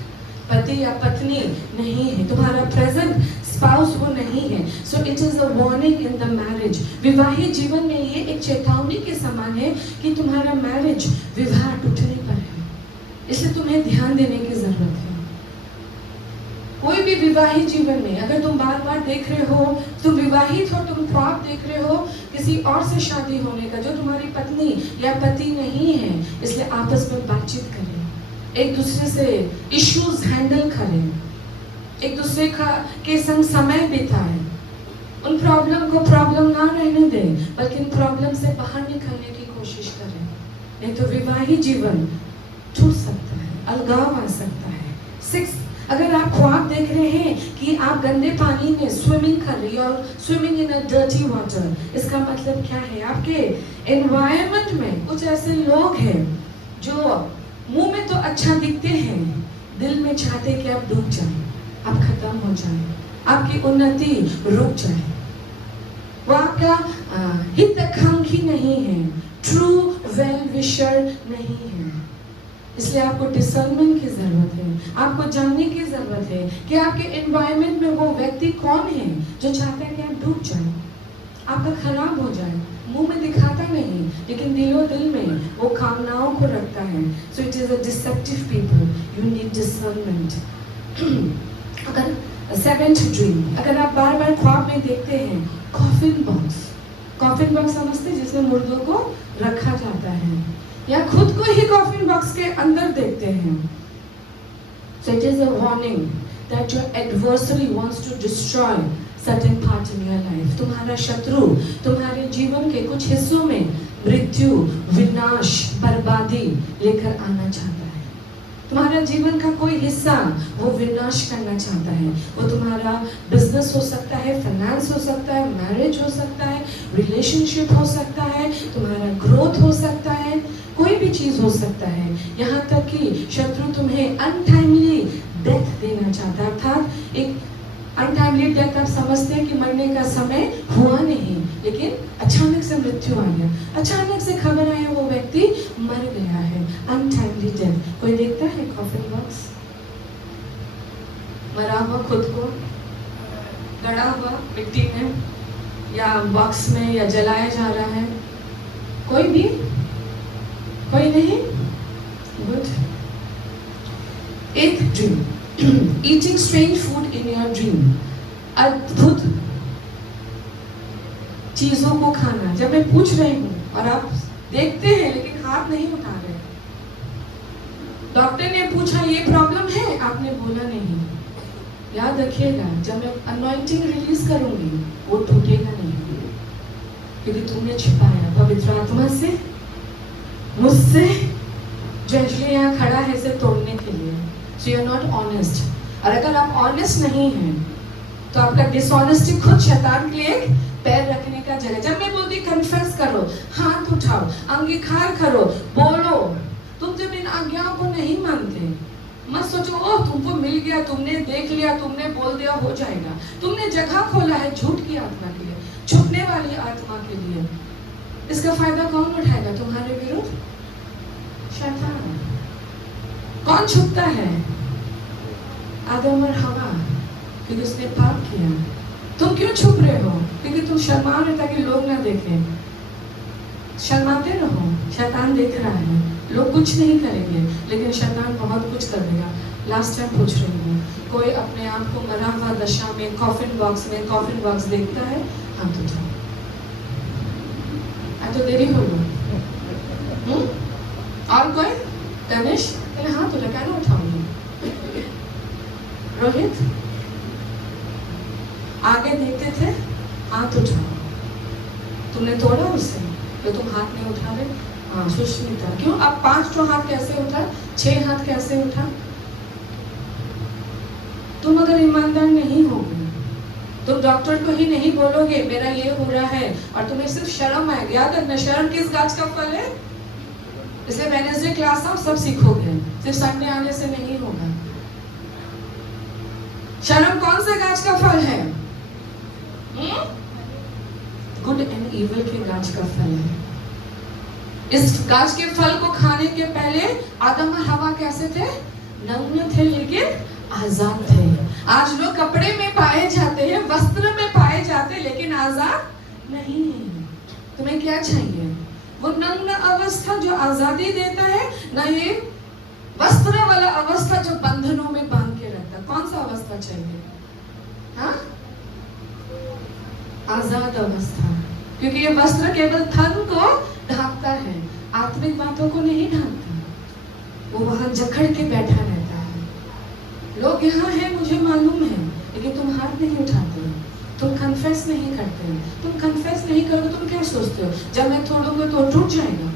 पति या पत्नी नहीं है, तुम्हारा प्रेजेंट स्पाउस वो नहीं है। सो it is a warning in the marriage. विवाहित जीवन में ये एक चेतावनी के समान है कि तुम्हारा मैरिज विवाह टूटने पर है, इसलिए तुम्हें ध्यान देने की जरूरत है। कोई भी विवाहित जीवन में अगर तुम बार बार देख रहे हो, तुम विवाहित हो, तुम ख्वाब देख रहे हो किसी और से शादी होने का जो तुम्हारी पत्नी या पति नहीं है, इसलिए आपस में बातचीत करें, एक दूसरे से इश्यूज हैंडल करें, एक दूसरे के संग समय बिताएं, उन प्रॉब्लम को प्रॉब्लम ना रहने दें, बल्कि उन प्रॉब्लम से बाहर निकलने की कोशिश करें। नहीं तो विवाहित जीवन टूट सकता है, अलगाव आ सकता है। 6, अगर आप ख्वाब देख रहे हैं कि आप गंदे पानी में स्विमिंग कर रही हो, swimming in a dirty water, इसका मतलब क्या है? आपके एनवायरनमेंट में कुछ ऐसे लोग हैं जो मुंह में तो अच्छा दिखते हैं, दिल में चाहते कि आप डूब जाएं, आप खत्म हो जाएं, आपकी उन्नति रुक जाए। वो आपका हितकांक्षी नहीं है, ट्रू वेल विशर नहीं है। इसलिए आपको डिसर्नमेंट की जरूरत है, आपको जानने की जरूरत है कि आपके एनवायरनमेंट में वो व्यक्ति कौन है जो चाहता है कि आप डूब जाए, आपका खराब हो जाए। मुंह में दिखाता नहीं, लेकिन दिलो दिल में वो कामनाओं को रखता है। सो it is a deceptive people, you need discernment. अगर 7th ड्रीम, अगर आप बार बार ख्वाब में देखते हैं कॉफिन बॉक्स, कॉफिन बॉक्स समझते हैं जिसमें मुर्दों को रखा जाता है, या खुद को ही कॉफिन बॉक्स के अंदर देखते हैं, so it is a warning that your adversary wants to destroy certain part in your life. तुम्हारा शत्रु तुम्हारे जीवन के कुछ हिस्सों में मृत्यु, विनाश, बर्बादी लेकर आना चाहता है। तुम्हारा जीवन का कोई हिस्सा वो विनाश करना चाहता है। वो तुम्हारा बिजनेस हो सकता है, फाइनेंस हो सकता है, मैरिज हो सकता है, रिलेशनशिप हो सकता है, तुम्हारा ग्रोथ हो सकता है, कोई भी चीज हो सकता है। यहाँ तक कि शत्रु तुम्हें अनटाइमली डेथ देना चाहता है। अर्थात एक अनटाइमली डेथ आप समझते हैं कि मरने का समय हुआ नहीं, लेकिन अचानक से मृत्यु आ गया, अचानक से खबर आया वो व्यक्ति मर गया है, अनटाइमली डेथ। कोई देखता है कॉफिन बॉक्स, मरा हुआ खुद को गड़ा हुआ मिट्टी में या बॉक्स में या जलाया जा रहा है? कोई भी? कोई नहीं? Good. 8th dream, eating strange food in your dream, अद्भुत चीजों को खाना। जब मैं पूछ रही हूँ और आप देखते हैं लेकिन हाथ नहीं उठा रहे, डॉक्टर ने पूछा ये प्रॉब्लम है, आपने बोला नहीं, याद रखिएगा जब मैं अनॉइंटिंग रिलीज करूंगी वो टूटेगा नहीं, क्योंकि तुमने छिपाया पवित्र आत्मा से, मुझसे, जो इसलिए यहाँ खड़ा है इसे तोड़ने के लिए। So you are not honest. और अगर आप ऑनेस्ट नहीं हैं तो आपका डिसऑनेस्टी खुद शैतान के लिए एक पैर रखने का जगह। जब मैं बोलती कन्फेस करो, हाथ उठाओ, अंगीकार करो, बोलो, तुम जब इन आज्ञाओं को नहीं मानते, मत सोचो ओह तुमको मिल गया, तुमने देख लिया, तुमने बोल दिया हो जाएगा। तुमने जगह खोला है झूठ की आत्मा के लिए, छुपने वाली आत्मा के लिए। इसका फायदा कौन उठाएगा तुम्हारे विरुद्ध? शैतान। कौन छुपता है? आदम और हवा, क्योंकि उसने पाप किया। तुम क्यों छुप रहे हो? क्योंकि तुम शर्मा रहे ताकि लोग ना देखें। शर्माते रहो, शैतान देख रहा है, लोग कुछ नहीं करेंगे, लेकिन शैतान बहुत कुछ कर देगा। लास्ट टाइम पूछ रही हूँ, कोई अपने आप को मरा हुआ दशा में कॉफिन बॉक्स देखता है? हाथ उठाओ। तो देरी हो गई। और कोई? तनिष पहले हाथ उठा, क्या उठाऊंगी? रोहित आगे देखते थे, हाथ उठाओ। तुमने तोड़ा उसे तो तुम हाथ नहीं उठा रहे? हाँ सुष्मिता, क्यों? अब 5 तो हाथ कैसे उठा, 6 हाथ कैसे उठा? तुम अगर ईमानदार नहीं होगे, तुम डॉक्टर को ही नहीं बोलोगे मेरा ये हो रहा है, और तुम्हें सिर्फ शर्म आएगी। याद रखना, शर्म किस गाछ का फल है? इसलिए वेडनेसडे क्लास आप सब सीखोगे, सिर्फ संडे आने से नहीं होगा। शर्म कौन से गाछ का फल है? गुड एंड इविल के गाछ का फल है। इस गाछ के फल को खाने के पहले आदम और हवा कैसे थे? नग्न थे लेकिन आजाद थे। आज लोग कपड़े में पाए जाते हैं, वस्त्र में पाए जाते हैं, लेकिन आजाद नहीं है। तुम्हें क्या चाहिए? वो नग्न अवस्था जो आजादी देता है, ना ये वस्त्र वाला अवस्था जो बंधनों में बांध के रखता। कौन सा अवस्था चाहिए? हाँ, आजाद अवस्था। क्योंकि ये वस्त्र केवल थन को ढांकता है, आत्मिक बातों को नहीं ढांकता। वो वहां जकड़ के बैठा रहता है। लोग यहाँ हैं मुझे मालूम है, लेकिन तुम हाथ नहीं उठाते, तुम कन्फेस नहीं करते। तुम कन्फेस नहीं करोगे, तुम क्या सोचते हो जब मैं तोड़ूंगा तो टूट जाएगा?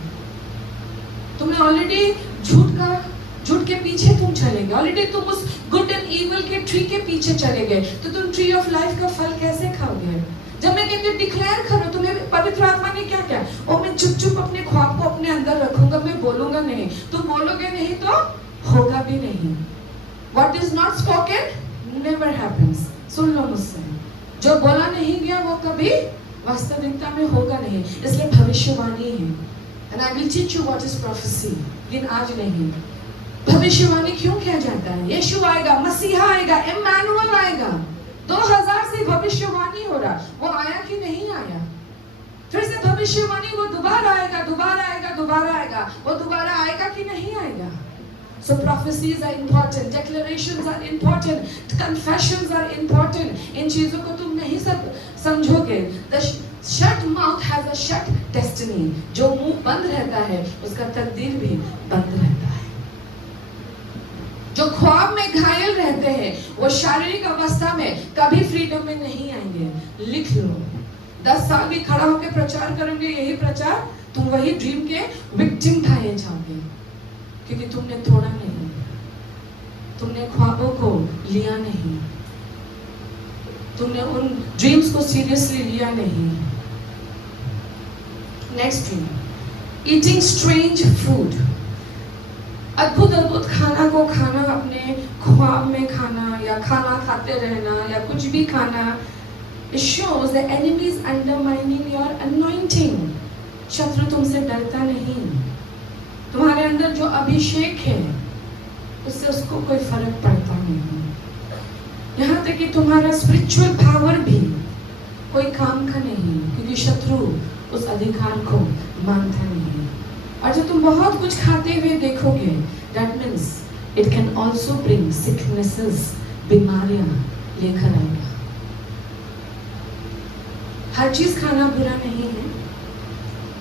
तुमने ऑलरेडी झूठ के पीछे तुम चले गए, ऑलरेडी तुम उस गुड एंड इविल के ट्री के पीछे चले गए, तो तुम ट्री ऑफ लाइफ का फल कैसे खाओगे? जब मैं कहती हूँ डिक्लेयर करो, तुम्हें पवित्र आत्मा ने क्या क्या, ओ मैं चुप अपने ख्वाब को अपने अंदर रखूंगा, मैं बोलूंगा नहीं। तुम बोलोगे नहीं तो होगा भी नहीं। What is not spoken never happens। सुन लो मुझसे, जो बोला नहीं गया वो कभी वास्तविकता में होगा नहीं। इसलिए भविष्यवाणी है, and I will teach you what is prophecy, लेकिन आज नहीं। भविष्यवाणी क्यों किया जाता है? यीशु आएगा, मसीहा आएगा, इम्मानुएल आएगा। 2000 से भविष्यवाणी हो रहा, वो आया कि नहीं आया? फिर से भविष्यवाणी, वो दोबारा आएगा, वो दोबारा आएगा कि नहीं आएगा? So prophecies are important, declarations are important, confessions are important। इन चीजों को तुम नहीं सब समझोगे। The shut mouth has a shut destiny। जो मुंह बंद रहता है उसका तकदीर भी बंद रहता है। जो ख्वाब में घायल रहते हैं वो शारीरिक अवस्था में कभी फ्रीडम में नहीं आएंगे। लिख लो, 10 साल भी खड़ा होकर प्रचार करेंगे यही प्रचार, तुम वही ड्रीम के विक्टिम ठाए जाओगे, क्योंकि तुमने तोड़ा नहीं, तुमने ख्वाबों को लिया नहीं, तुमने उन ड्रीम्स को सीरियसली लिया नहीं। Next dream, eating strange food. अद्भुत खाना को खाना, अपने ख्वाब में खाना, या खाना खाते रहना, या कुछ भी खाना। It shows the enemy is undermining your anointing। शत्रु तुमसे डरता नहीं, तुम्हारे अंदर जो अभिषेक है उससे उसको कोई फर्क पड़ता नहीं। यहाँ तक कि तुम्हारा स्पिरिचुअल पावर भी कोई काम का नहीं, क्योंकि शत्रु उस अधिकार को मानता नहीं। और जब तुम बहुत कुछ खाते हुए देखोगे, that means it can also bring sicknesses, बीमारियां लेकर आएगा। हर चीज खाना बुरा नहीं है।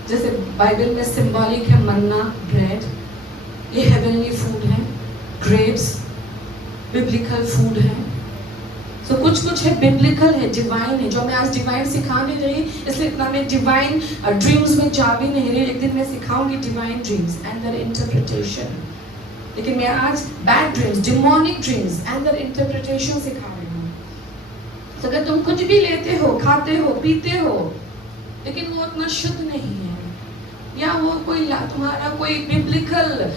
जैसे बाइबल में सिंबॉलिक है मन्ना ब्रेड, ये हेवनली फूड है। ग्रेप्स बिब्लिकल फूड है। तो कुछ है बिब्लिकल है, डिवाइन है। जो मैं आज डिवाइन सिखा नहीं रही, इसलिए इतना मैं डिवाइन ड्रीम्स में जा भी नहीं रही। एक दिन मैं सिखाऊंगी divine dreams and their interpretation, लेकिन मैं आज bad dreams, demonic dreams and their interpretation सिखा रही हूँ। तो अगर तुम कुछ भी लेते हो, खाते हो, पीते हो, लेकिन वो उतना शुद्ध नहीं है, या वो कोई तुम्हारा कोई बिब्लिकल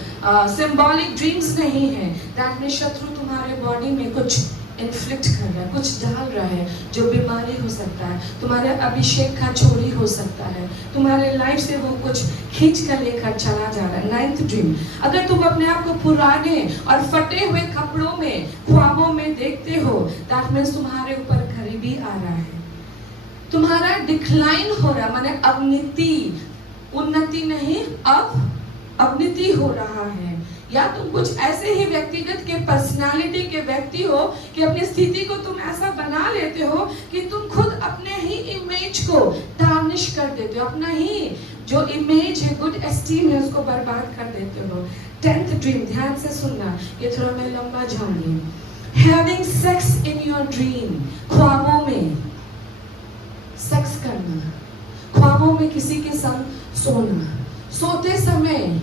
सिंबॉलिक ड्रीम्स नहीं है, दैट मींस शत्रु तुम्हारे बॉडी में कुछ इन्फ्लिक्ट कर रहा है, कुछ डाल रहा है जो बीमारी हो सकता है, तुम्हारे अभिषेक का चोरी हो सकता है, तुम्हारे लाइफ से वो कुछ खींच कर लेकर चला जा रहा है। 9th ड्रीम, अगर तुम अपने आप को पुराने और फटे हुए कपड़ों में, ख्वाबों में देखते हो, दैट मींस तुम्हारे ऊपर गरीबी आ रहा है, तुम्हारा डिक्लाइन हो रहा, माने अवनति, उन्नति नहीं, अब अवनति हो रहा है। या तुम कुछ ऐसे ही व्यक्तिगत के पर्सनालिटी के व्यक्ति हो कि अपनी स्थिति को तुम ऐसा बना लेते हो कि तुम खुद अपने ही इमेज को टार्निश कर देते हो, अपना ही जो इमेज है, गुड एस्टीम है, उसको बर्बाद कर देते हो। 10th ड्रीम, ध्यान से सुनना, ये थोड़ा मैं लंबा जाऊंगी। Having sex in your dream, ख्वाबों में सेक्स करना, ख्वाबों में किसी के संग सोना, सोते समय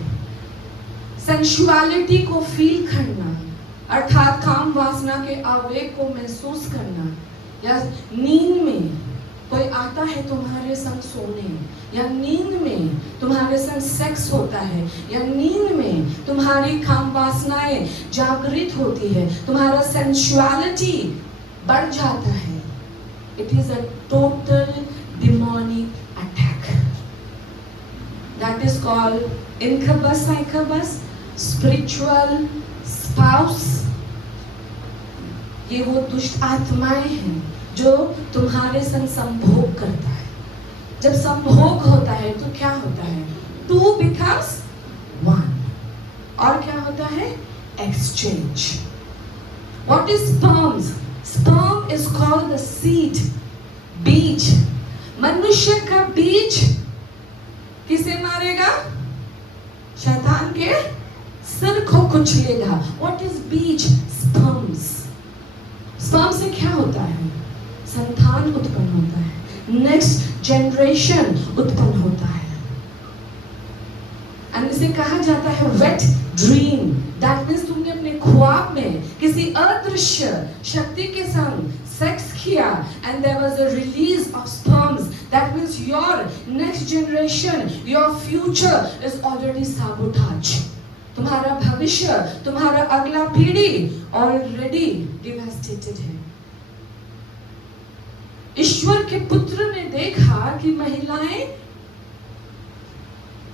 सेंसुअलिटी को फील करना, अर्थात काम वासना के आवेग को महसूस करना, या नींद में कोई आता है तुम्हारे संग सोने, या नींद में तुम्हारे संग सेक्स होता है, या नींद में तुम्हारी काम वासनाएं जागृत होती है, तुम्हारा सेंसुअलिटी बढ़ जाता है। It is a total demonic attack. That is called incubus, succubus, spiritual spouse. ये वो दुष्ट आत्माएं हैं जो तुम्हारे संग संभोग करता है। जब संभोग होता है तो क्या होता है? 2 becomes 1। और क्या होता है? Exchange. What is sperms? Sperm is called the seed, बीज। मनुष्य का बीज किसे मारेगा? शैतान के सिर को कुचलेगा। What is बीज? Sperms। स्पर्म से क्या होता है? संतान उत्पन्न होता है, नेक्स्ट जनरेशन उत्पन्न होता है। और इसे कहा जाता है वेट ड्रीम। दैट मीन्स तुमने अपने ख्वाब में किसी अदृश्य शक्ति के संग सेक्स किया and there was a release of sperms. That means your next generation, your future is already sabotaged. तुम्हारा भविष्य, तुम्हारा अगला पीढ़ी ऑलरेडी डिवास्टेटेड है। ईश्वर के पुत्र ने देखा कि महिलाएं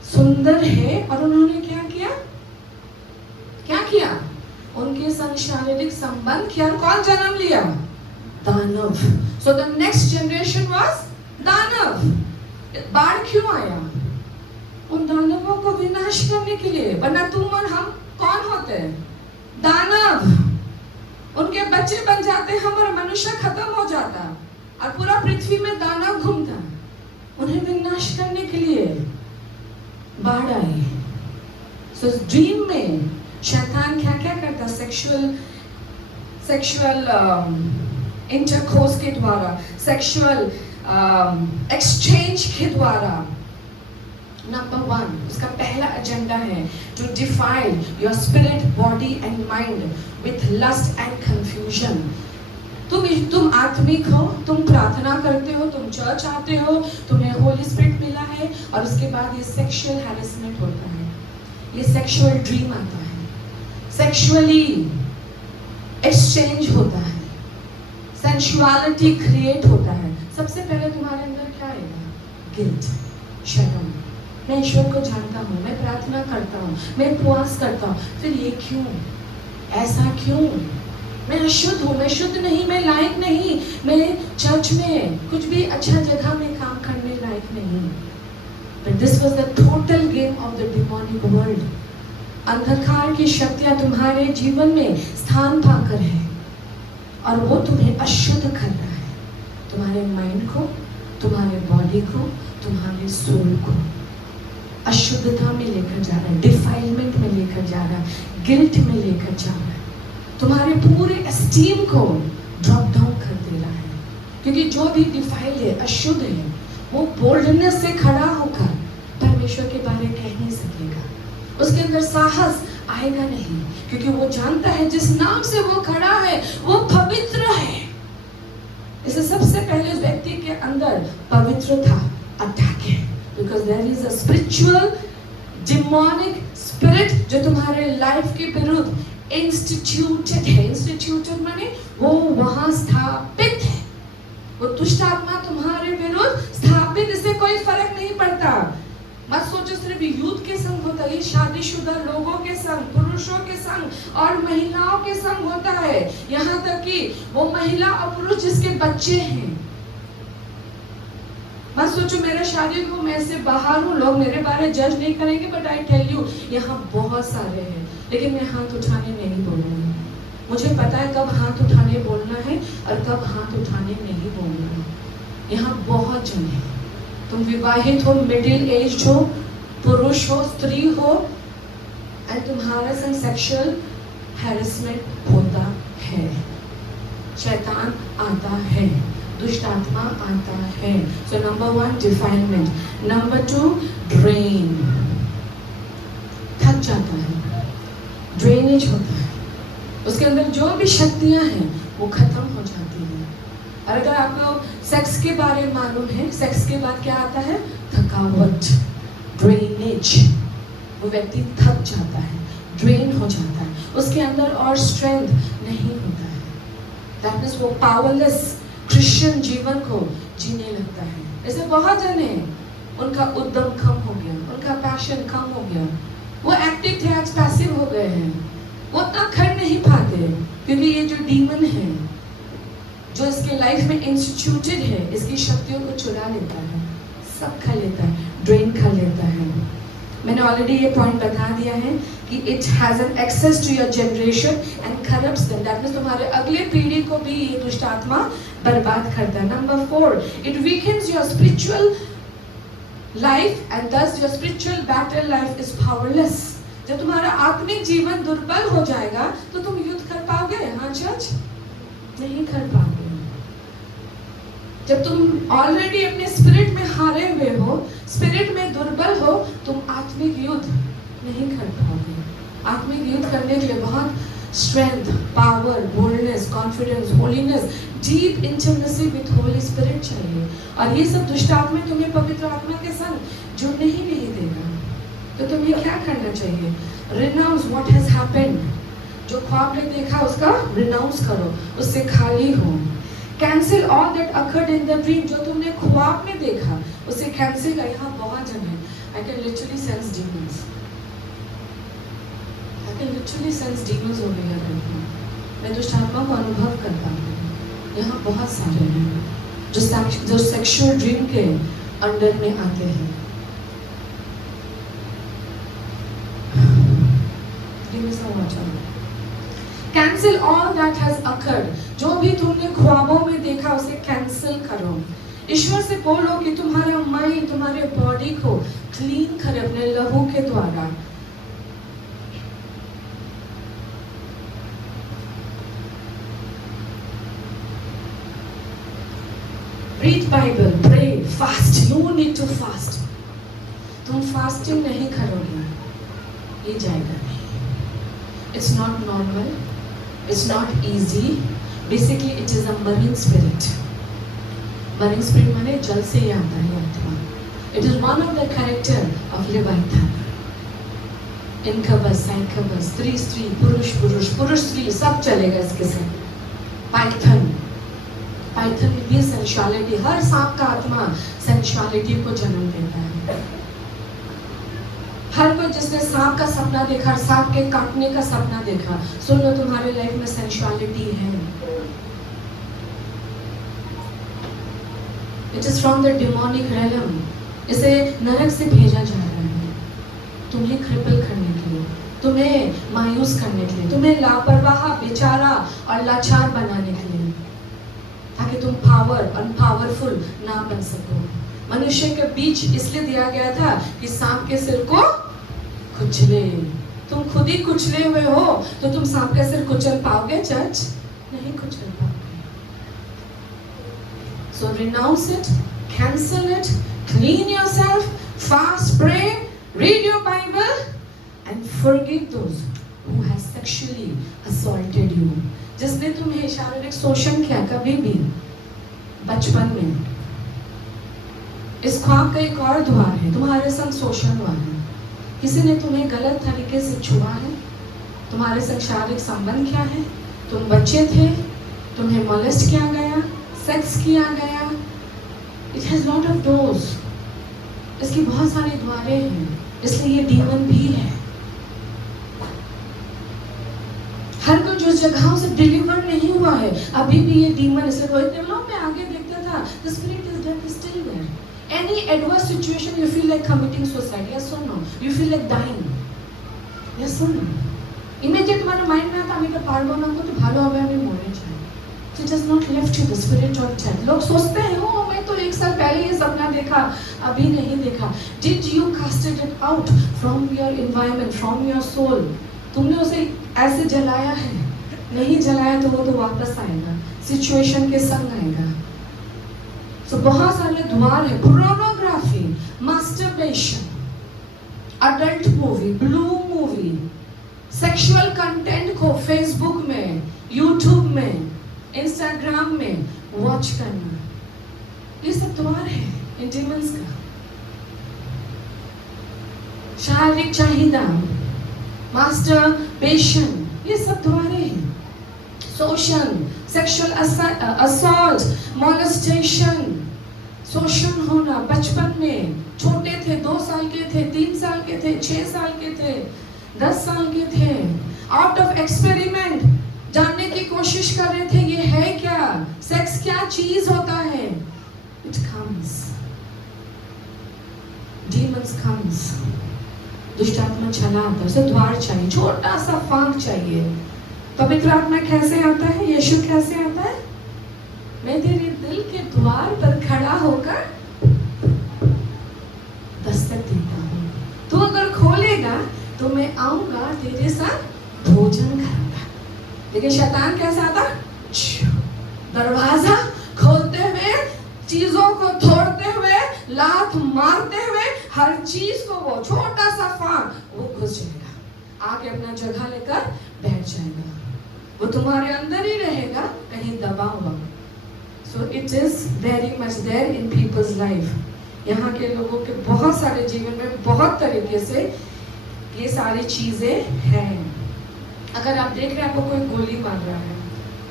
सुंदर है और उन्होंने क्या किया? क्या किया? उनके संग शारीरिक संबंध किया। कौन जन्म लिया? दानव। So the next generation was दानव। बाढ़ क्यों आया? उन दानवों को विनाश करने के लिए, वरना तुम और हम कौन होते हैं? दानव। उनके बच्चे बन जाते, हम और मनुष्य खत्म हो जाता और पूरा पृथ्वी में दानव घूमता। उन्हें विनाश करने के लिए बाढ़ आई। सो ड्रीम में शैतान क्या क्या करता? सेक्सुअल इंटरकोर्स के द्वारा, सेक्सुअल एक्सचेंज के द्वारा। नंबर 1, उसका पहला एजेंडा है to defile your spirit, body and mind with lust and confusion. तुम आत्मिक हो, तुम प्रार्थना करते हो, तुम चर्च आते हो, तुम्हें होली स्पिरिट मिला है, और उसके बाद ये सेक्सुअल हैरेसमेंट होता है, ये सेक्सुअल ड्रीम आता है, सेक्सुअली एक्सचेंज होता है, सेंसुअलिटी क्रिएट होता है। सबसे पहले तुम्हारे अंदर क्या आएगा? गिल्ट, शर्म। मैं ईश्वर को जानता हूँ, मैं प्रार्थना करता हूँ, मैं उपवास करता हूँ, फिर ये क्यों? ऐसा क्यों? मैं अशुद्ध हूँ, मैं शुद्ध नहीं, मैं लायक नहीं, मैं चर्च में कुछ भी अच्छा जगह में काम करने लायक नहीं। But this was the total game of the demonic world. अंधकार की शक्तियाँ तुम्हारे जीवन में स्थान पाकर है और वो तुम्हें अशुद्ध कर रहा है, तुम्हारे माइंड को, तुम्हारे बॉडी को, तुम्हारे सोल को अशुद्धता में लेकर जा रहा है, डिफाइलमेंट में लेकर जा रहा है, गिल्ट में लेकर जा रहा है, तुम्हारे पूरे एस्टीम को ड्रॉप डाउन कर दे रहा है। क्योंकि जो भी डिफाइल है, अशुद्ध है, वो बोल्डनेस से खड़ा होकर परमेश्वर के बारे कह नहीं सकेगा, उसके अंदर साहस आएगा नहीं, क्योंकि वो जानता है जिस नाम से वो खड़ा है वो पवित्र है। इसे सबसे पहले उस व्यक्ति के अंदर पवित्रता अटैक है, because there is a spiritual demonic spirit जो तुम्हारे लाइफ के विरुद्ध इंस्टीट्यूटेड है। इंस्टीट्यूटेड माने वो वहां स्थापित है, वो दुष्ट आत्मा तुम्हारे विरुद्ध स्थापित। इससे कोई फर्क नहीं पड़ता। मत सोचो सिर्फ यूथ के संग होता है, ये शादीशुदा लोगों के संग, पुरुषों के संग और महिलाओं के संग होता है। यहाँ तक कि वो महिला और पुरुष जिसके बच्चे हैं, मत सोचो मेरा शादी को मैं से बाहर हूँ, लोग मेरे बारे जज नहीं करेंगे, बट आई टेल यू यहाँ बहुत सारे हैं लेकिन मैं हाथ उठाने नहीं बोलूँगी। मुझे पता है कब हाथ उठाने बोलना है और कब हाथ उठाने नहीं बोलना। यहाँ बहुत जन है, तुम विवाहित हो, मिडिल एज हो, पुरुष हो, स्त्री हो, एंड तुम्हारे संग सेक्सुअल हैरेसमेंट होता है, शैतान आता है, दुष्ट आत्मा आता है। सो नंबर 1 डिफाइनमेंट, नंबर 2 ड्रेन, थक जाता है, ड्रेनेज होता है, उसके अंदर जो भी शक्तियां हैं वो खत्म हो जाती हैं। और अगर आपको सेक्स के बारे में मालूम है, सेक्स के बाद क्या आता है? थकावट, ड्रेनेज, वो व्यक्ति थक जाता है, ड्रेन हो जाता है, उसके अंदर और स्ट्रेंथ नहीं होता है। दैट मीन्स वो पावरलेस क्रिश्चियन जीवन को जीने लगता है। ऐसे बहुत जन हैं, उनका उद्यम कम हो गया, उनका पैशन कम हो गया, वो एक्टिव थे आज पैसिव हो गए हैं, वो उतना कर नहीं पाते, क्योंकि ये जो डीमन है जो इसके लाइफ में इंस्टीट्यूटेड है, इसकी शक्तियों को चुरा लेता है, सब खा लेता है, ड्रेन कर लेता है। मैंने ऑलरेडी ये पॉइंट बता दिया है कि it has an access to your generation and corrupts them. That means तुम्हारे अगले पीढ़ी को भी ये दुष्ट आत्मा बर्बाद करता है। Number 4, it weakens your spiritual life and thus your spiritual battle life is powerless। जब तुम्हारा आत्मिक जीवन दुर्बल हो जाएगा तो तुम युद्ध कर पाओगे? हाँ चर्च, नहीं कर पाओगे। जब तुम ऑलरेडी अपने स्पिरिट में हारे हुए हो, स्पिरिट में दुर्बल हो, तुम आत्मिक युद्ध नहीं कर पाओगे। आत्मिक युद्ध करने के लिए बहुत strength, power, boldness, confidence, holiness, deep intimacy with Holi spirit चाहिए। और ये सब दुष्ट आत्मा तुम्हें पवित्र आत्मा के संग जुड़ने ही नहीं देगा। तो तुम्हें क्या करना चाहिए? Renounce what has happened. जो ख्वाब में देखा उसका रिनाउंस करो, उससे खाली हो। Cancel all that occurred in the dream. जो तुमने ख्वाब में देखा उसे कैंसिल कर। यहाँ बहुत जन है, I can literally sense demons, I can literally sense demons over here right now. मैं दुष्ट आत्मा को अनुभव करता हूँ। यहाँ बहुत सारे हैं जो सेक्सुअल ड्रीम के अंडर में आते हैं। Cancel all that has occurred. जो भी तुमने ख्वाबों में देखा उसे कैंसिल करो। ईश्वर से बोलो कि तुम्हारा माइंड, तुम्हारे बॉडी को क्लीन करे अपने लहू के द्वारा। Read Bible, pray, fast. You need to fast. तुम फास्टिंग नहीं करोगे, ये जाएगा नहीं। It's not normal. It's not easy. Basically, it is a marine spirit. Marine spirit माने जल से ही आता है आत्मा। It is one of the character of Leviathan. Incubus, succubus, स्त्री, पुरुष, स्त्री, सब चलेगा इसके साथ। पाइथन में भी सेंसुअलिटी, हर सांप का आत्मा सेंसुअलिटी को जन्म देता है। हर कोई जिसने सांप का सपना देखा, सांप के काटने का सपना देखा, सुन लो तुम्हारे लाइफ में सेंसुअलिटी है। It is from the demonic realm। इसे नरक से भेजा जा रहा है तुम्हें क्रिपल करने के लिए, तुम्हें मायूस करने के लिए, तुम्हें लापरवाह, बेचारा और लाचार बनाने के लिए, ताकि तुम अनपावरफुल ना बन सको। मनुष्य के बीच इसलिए दिया गया था कि सांप के सिर को कुचले। तुम खुद ही कुचले हुए हो तो तुम सांप का सिर कुचल पाओगे चर्च? नहीं कुचल पाओगे। So renounce it, cancel it, clean yourself, fast, pray, read your Bible and forgive those who have sexually assaulted you। जिसने तुम्हें शारीरिक शोषण किया कभी भी बचपन में। इस ख्वाब का एक और द्वार है, तुम्हारे संग शोषण हुआ है, किसी ने तुम्हें गलत तरीके से छुआ है, तुम्हारे संग शारीरिक संबंध किया है, तुम बच्चे थे, तुम्हें मोलेस्ट किया गया, सेक्स किया गया। It has lot of doors. इसकी बहुत सारी द्वारें हैं, इसलिए ये डीमन भी है। हर कोई जो जगहों से डिलीवर नहीं हुआ है अभी भी ये डीमन, इसलिए रोहित ने मैं आगे देखता था, the spirit is dead, is still there. Any adverse situation you feel like committing suicide, yes or no? You feel like dying, yes or no? Immediate তোমার মাইন্ড না আমি এটা পারবো না, কত ভালো হবে আমি মরে যাই। So it has not left you the spirit of death. लोग सोचते हैं ओ मैं तो 1 साल पहले ये सपना देखा, अभी नहीं देखा। Did you casted it out from your environment, from your soul? तुमने उसे ऐसे जलाया है? नहीं जलाया तो वो तो वापस आएगा, सिचुएशन के संग आएगा। So बहुत सारे द्वार है, pornography, masturbation, adult movie, blue movie, sexual content को फेसबुक में, यूट्यूब में, इंस्टाग्राम में वॉच करना, ये सब द्वार है इन डीमंस का। शारीरिक चाहिदा, मास्टरबेशन, ये सब द्वारे हैं। सोशल, सेक्सुअल असॉल्ट, मोलेस्टेशन, शोषण होना बचपन में, छोटे थे 2 साल के थे, 3 साल के थे, 6 साल के थे, 10 साल के थे, आउट ऑफ एक्सपेरिमेंट जानने की कोशिश कर रहे थे ये है क्या, सेक्स क्या चीज होता है। इट कम्स, डीमंस कम्स, दुष्ट आत्मा चला आता है, उसे द्वार चाहिए, छोटा सा फांक चाहिए। पवित्र आत्मा कैसे आता है, यीशु कैसे आता है, मैं तेरे दिल के द्वार पर खड़ा होकर दस्तक देता हूँ, तू अगर खोलेगा तो मैं आऊंगा तेरे साथ भोजन करूंगा। लेकिन शैतान कैसा आता, दरवाजा खोलते हुए, चीजों को तोड़ते हुए, लात मारते हुए, हर चीज को वो छोटा सा फांक वो घुस जाएगा, आके अपना जगह लेकर बैठ जाएगा, वो तुम्हारे अंदर ही रहेगा, कहीं दबा हुआ। So it is very much there in people's life. यहाँ के लोगों के बहुत सारे जीवन में बहुत तरीके से ये सारी चीजें हैं। अगर आप देख रहे हैं आपको कोई गोली मार रहा है,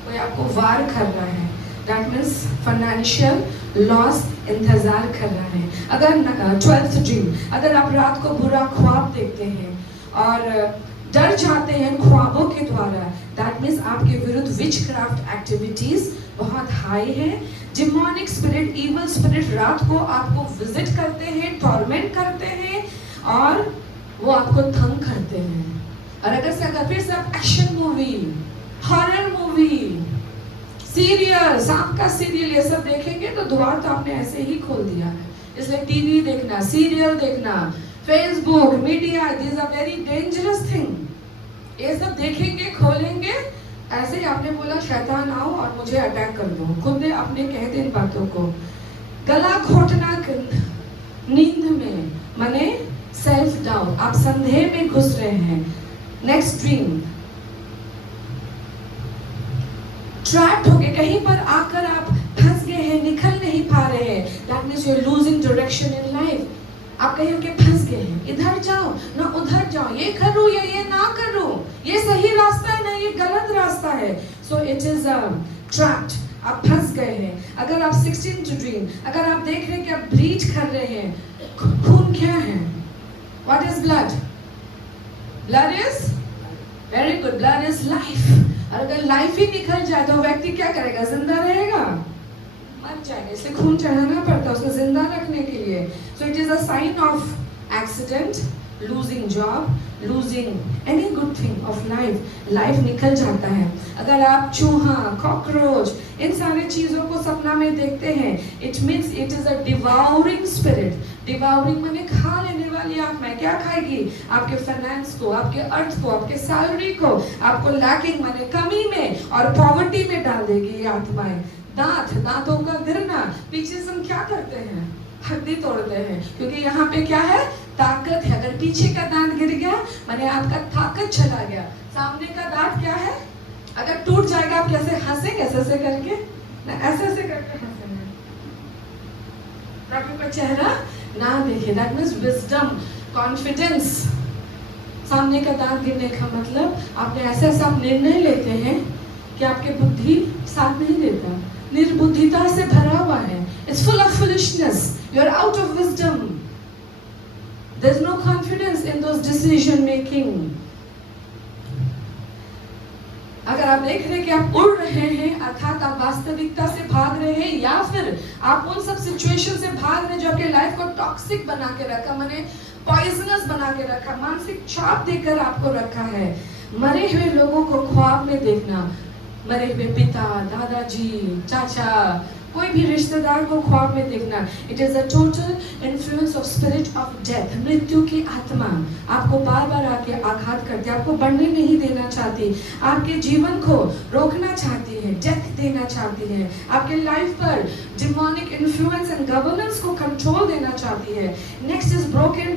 कोई आपको वार कर रहा है, दैट मीन्स फाइनेंशियल लॉस इंतजार कर रहा है। अगर 12th ड्रीम, अगर आप रात को बुरा ख्वाब देखते हैं और डर जाते हैं ख्वाबों के द्वारा, दैट मीन्स आपके विरुद्ध विचक्राफ्ट एक्टिविटीज बहुत हाई है। डिमोनिक स्पिरिट, इवल स्पिरिट रात को आपको विजिट करते हैं, टॉर्मेंट करते हैं और वो आपको तंग करते हैं। और अगर से अगर फिर से आप action movie, horror movie, serial, सांप का सीरियल ये सब देखेंगे तो द्वार तो आपने ऐसे ही खोल दिया है। इसलिए टीवी देखना, सीरियल देखना, Facebook, media, these are very dangerous thing. ये सब देखेंगे, खोलेंगे, ऐसे ही आपने बोला शैतान आओ और मुझे अटैक कर दो, खुद ने अपने कह दे इन बातों को। गला घोटना नींद में, माने सेल्फ डाउट, आप संदेह में घुस रहे हैं। नेक्स्ट ड्रीम, ट्रैप्ड हो गए, कहीं पर आकर आप फंस गए हैं, निकल नहीं पा रहे हैं, that means you are losing direction in life. आप कहीं के फंस गए हैं, इधर जाओ ना उधर जाओ, ये करूं या ये ना करूं, ये सही रास्ता है ना ये गलत रास्ता है। सो इट इज ट्रैप्ड, आप फंस गए हैं। अगर आप 16th ड्रीम, अगर आप देख रहे हैं कि आप ब्लीड कर रहे हैं, खून क्या है, what is blood, blood is very good, blood is life. और अगर लाइफ ही निकल जाए तो व्यक्ति क्या करेगा, जिंदा रहेगा, मर जाएगा, इसलिए खून चढ़ाना पड़ता है उसको जिंदा रखने के लिए। So it is a sign of accident, losing job, losing any good thing of life, life निकल जाता है। अगर आप चूहा, कॉकरोच, इन सारी चीजों को सपना में देखते हैं, it means it is a devouring spirit. Devouring माने खा लेने वाली आत्मा। क्या खाएगी, आपके फाइनेंस को, आपके अर्थ को, आपके सैलरी को, आपको लैकिंग माने कमी में और पॉवर्टी में डाल देगी ये आत्माएं। दांतों का गिरना, पीछे से हम क्या करते हैं, हड्डी तोड़ते हैं, क्योंकि यहाँ पे क्या है, ताकत है। अगर पीछे का दांत गिर गया माने आपका ताकत चला गया। सामने का दांत क्या है, अगर टूट जाएगा आप कैसे हंसेंगे, ऐसे करके ना, ऐसे करके हंसेंगे, प्रभु का चेहरा ना देखे। That means wisdom, confidence. सामने का दांत गिरने का मतलब आपने ऐसे आप निर्णय लेते हैं कि आपके बुद्धि साथ नहीं देता, निर्बुद्धिता से भरा हुआ है। It's full of foolishness. You're out of wisdom. There's no confidence in those decision making. अगर आप देख रहे हैं कि आप उड़ रहे हैं, अर्थात आप वास्तविकता से भाग रहे हैं, या फिर आप उन सब सिचुएशन से भाग रहे हैं जो आपके लाइफ को टॉक्सिक बना के रखा, माने पॉइजनस बना के रखा, मानसिक छाप देकर आपको रखा है, मरे हुए लोगों को ख्वाब में देखना, मरे हुए पिता, दादाजी, चाचा, कोई भी रिश्तेदार को ख्वाब में देखना, it is a total influence of spirit of death. मृत्यु की आत्मा आपको बार बार आके आघात करती है, आपको बढ़ने नहीं देना चाहती, आपके जीवन को रोकना चाहती है, डेथ देना चाहती है, आपके लाइफ पर डिमोनिक इन्फ्लुएंस एंड गवर्नेंस को कंट्रोल देना चाहती है। नेक्स्ट इज ब्रोकन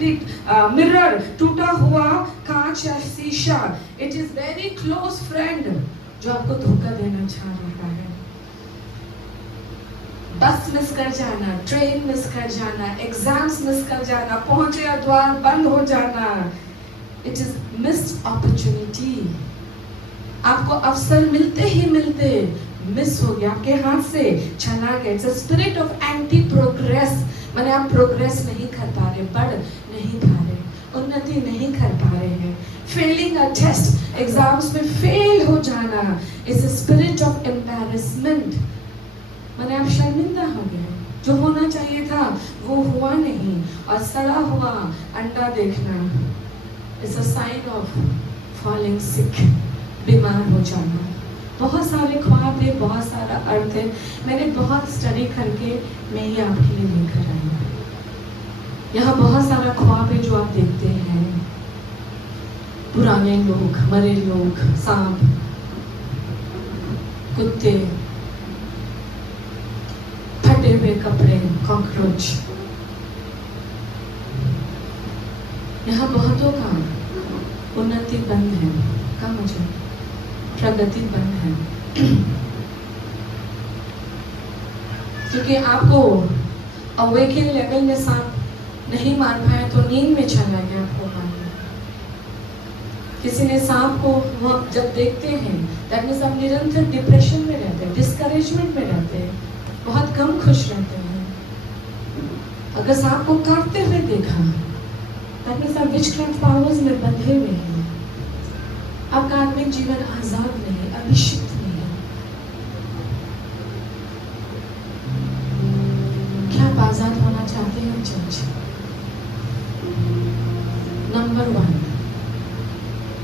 मिरर, टूटा हुआ कांच या शीशा। It is very close friend जो आपको धोखा देना चाह रहा है। बस मिस कर जाना, ट्रेन मिस कर जाना, एग्जाम्स मिस कर जाना, पहुंचे और द्वार बंद हो जाना, इट इज मिस्ड अपॉर्चुनिटी। आपको अवसर मिलते ही मिलते मिस हो गया, आपके हाथ से चला गया। It's a spirit of anti progress, माने आप प्रोग्रेस नहीं कर पा रहे, बढ़ नहीं पा रहे, उन्नति नहीं कर पा रहे हैं। फेलिंग अ टेस्ट, एग्जाम्स में फेल हो जाना, it's a spirit of embarrassment, मैंने आप शर्मिंदा हो गए, जो होना चाहिए था वो हुआ नहीं। और सड़ा हुआ अंडा देखना is a sign of falling sick, बीमार हो जाना। बहुत सारे ख्वाब है, बहुत सारा अर्थ है, मैंने बहुत स्टडी करके मैं ये आपके लिए लेकर आई हूँ। यहाँ बहुत सारा ख्वाब है जो आप देखते हैं, पुराने लोग, मरे लोग, सांप, कुत्ते, फटे हुए कपड़े, कॉकरोच। यहाँ बहुतों का उन्नति बंद है, का मुझे प्रगति बंद है, क्योंकि आपको अवेकिंग लेवल में सांप नहीं मार पाया तो नींद में चला गया आपको मारना। किसी ने सांप को वो जब देखते हैं, दैट मीन्स आप निरंतर डिप्रेशन में रहते हैं, डिस्करेजमेंट में रहते हैं, बहुत कम खुश रहते हैं। अगर सांप को काटते हुए देखा, दैट मीन्स आप विचक्राफ्ट पावर्स में बंधे हुए हैं, आपका आत्मिक जीवन आजाद नहीं, अभिषिक्त नहीं है। क्या आप आजाद होना चाहते हैं चर्च? नंबर 1,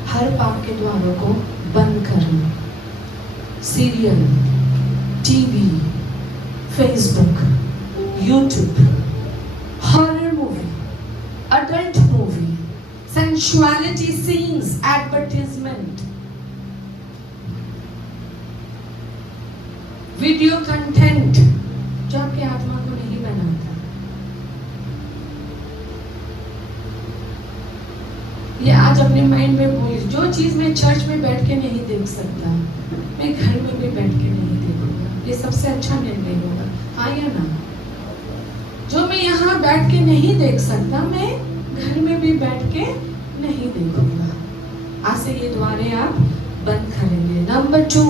हर पाप के द्वारों को बंद करना। Serial, TV, Facebook, YouTube, horror movie, adult movie, sensuality scenes, advertisement, video content जो आपके आत्मा को नहीं बनाता। ये आज अपने माइंड में बोलिए, जो चीज मैं चर्च में बैठ के नहीं देख सकता, मैं घर में भी बैठ के नहीं देखूंगा। ये सबसे अच्छा निर्णय होगा, हाँ या ना? जो मैं यहाँ बैठ के नहीं देख सकता, मैं घर में भी बैठ के नहीं देखूंगा। आज से ये द्वारे आप बंद करेंगे। Number 2,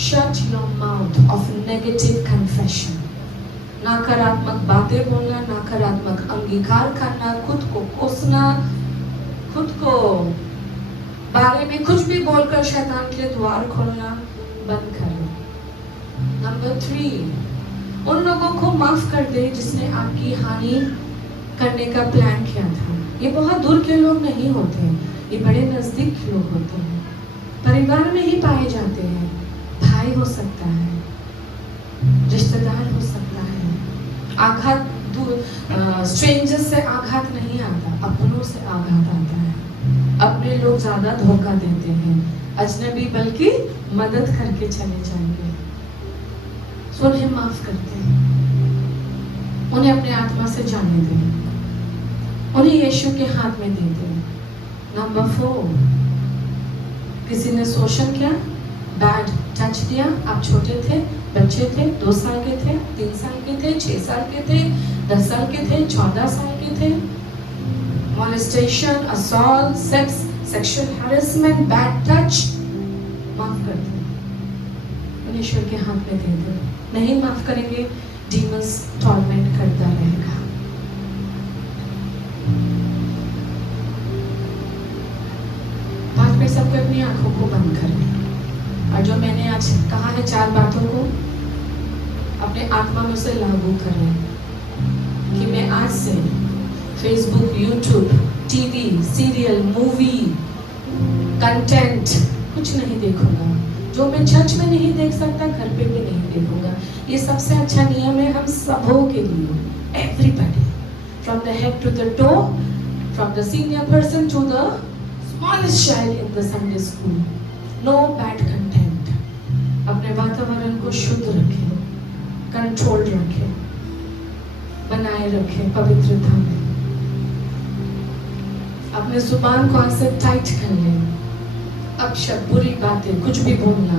shut your mouth of negative confession. नकारात्मक बातें बोलना, नकारात्मक अंगीकार करना, खुद को कोसना, खुद को बारे में कुछ भी बोलकर शैतान के द्वार खोलना बंद करें। नंबर 3, उन लोगों को माफ कर दे जिसने आपकी हानि करने का प्लान किया था। ये बहुत दूर के लोग नहीं होते, ये बड़े नजदीक के लोग होते हैं, परिवार में ही पाए जाते हैं। भाई हो सकता है, रिश्तेदार हो सकता है। आघात स्ट्रेंजर्स से आघात नहीं आता, अपनों से आघात आता है। अपने लोग ज्यादा धोखा देते हैं, अजनबी बल्कि मदद करके चले जाएंगे। सो उन्हें माफ करते हैं, उन्हें अपने आत्मा से जाने दें, उन्हें यीशु के हाथ में दे दें। नंबर 4, किसी ने शोषण किया, बैड टच दिया, आप छोटे थे, बच्चे थे, 2 साल के थे, 3 साल के थे, 6 साल के थे, 10 साल के थे, 14 साल के थे, molestation, assault, sex, sexual harassment, bad touch, माफ कर दो, उन्हें ईश्वर के हाथ में दे दो। नहीं माफ करेंगे, डीमंस टॉर्मेंट करता रहेगा। सबको अपनी आंखों को बंद करें, और जो मैंने आज कहा है 4 बातों को अपने आत्मा में से लागू करें कि मैं आज से Facebook, YouTube, TV, serial, movie, content कुछ नहीं देखूंगा, जो मैं चर्च में नहीं देख सकता घर पे भी नहीं देखूंगा। ये सबसे अच्छा नियम है हम सबों के लिए, everybody, from the head to the toe, from the senior person to the smallest child in the Sunday school. No bad content. अपने वातावरण को शुद्ध रखें, कंट्रोल रखें, बनाए रखें पवित्रता में। अपने जुबान को से टाइट कर लें। अपशब्द, बुरी बातें, कुछ भी बोलना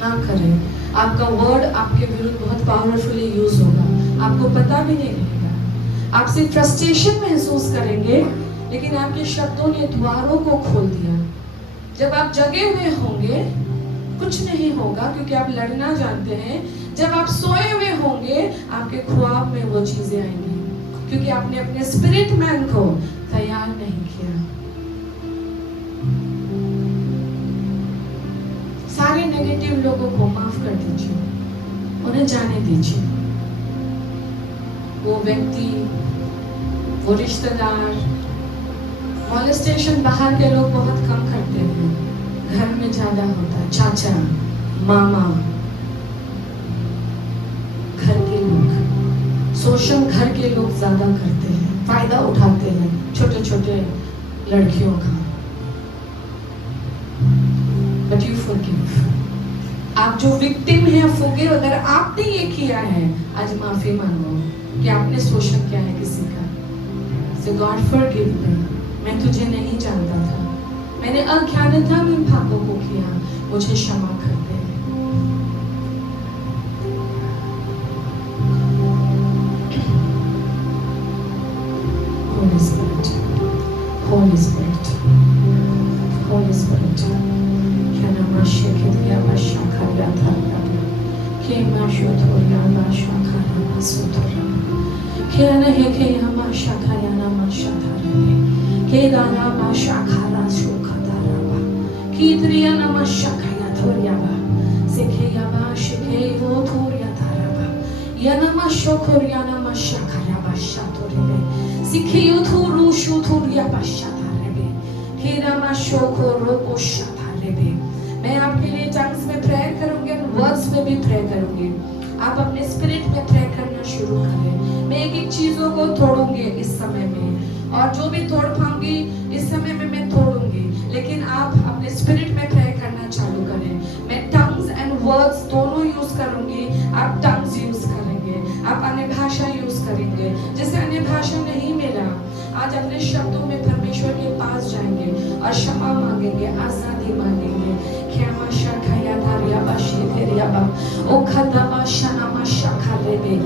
ना करें। आपका वर्ड आपके विरुद्ध बहुत पावरफुली यूज होगा, आपको पता भी नहीं रहेगा। आप सिर्फ फ्रस्ट्रेशन महसूस करेंगे, लेकिन आपके शब्दों ने द्वारों को खोल दिया। जब आप जगे हुए होंगे कुछ नहीं होगा, क्योंकि आप लड़ना जानते हैं। जब आप सोए हुए होंगे आपके ख्वाब में वो चीजें आएंगी, क्योंकि आपने अपने स्पिरिट मैन को तैयार नहीं किया। सारे नेगेटिव लोगों को माफ कर दीजिए, उन्हें जाने दीजिए। वो व्यक्ति, वो रिश्तेदार, मॉलेस्टेशन बाहर के लोग बहुत कम करते हैं, घर में ज्यादा होता है। चाचा, मामा, घर के लोग, शोषण घर के लोग ज्यादा करते हैं, फायदा उठाते हैं छोटे छोटे लड़कियों का। But you forgive. आप जो विक्टिम है, फॉरगिव। अगर आपने ये किया है, आज माफी मांगो कि आपने शोषण किया है किसी का। So God forgive me, मैं तुझे नहीं जानता था, मैंने अज्ञानता में पापों को किया, मुझे क्षमा कर दे। Holy Spirit, Holy Spirit, Holy Spirit, क्या नाम शेखिया बशाखा था के माशोथोरिया बशाखा मासोथोरा के नहीं के हम शाखा या नाम शाखा रे के दाना बशाखा राशोखा दाराबा की त्रिया नाम शाखा या थोरिया बा सेखे या बा शेखे वो थोरिया दाराबा या नाम शोखोरिया नाम शाखा या बशाथोरे सीखे यो थोरू शो थोरिया बशाथारे के नाम शोखोरो बशाथारे। मैं आपके लिए टंग्स में प्रेयर करूंगी और वर्ड्स में भी प्रेयर करूंगी। आप अपने स्पिरिट में प्रेयर करना शुरू करें। मैं एक एक चीजों को तोड़ूंगी इस समय में, और जो भी तोड़ पाऊंगी इस समय में मैं तोड़ूंगी, लेकिन आप अपने स्पिरिट में प्रेयर करना चालू करें। मैं टंग्स एंड वर्ड्स दोनों यूज करूंगी, आप टंग्स यूज करेंगे, आप अन्य भाषा यूज करेंगे। जिसे अन्य भाषा नहीं मिला, आज अपने शब्दों में परमेश्वर के पास जाएंगे और क्षमा मांगेंगे, आजादी मांगेंगे। क्षमा शाखाया धारिया बाशी तेरिया बा ओ खदा बाशना मशाखा लेबे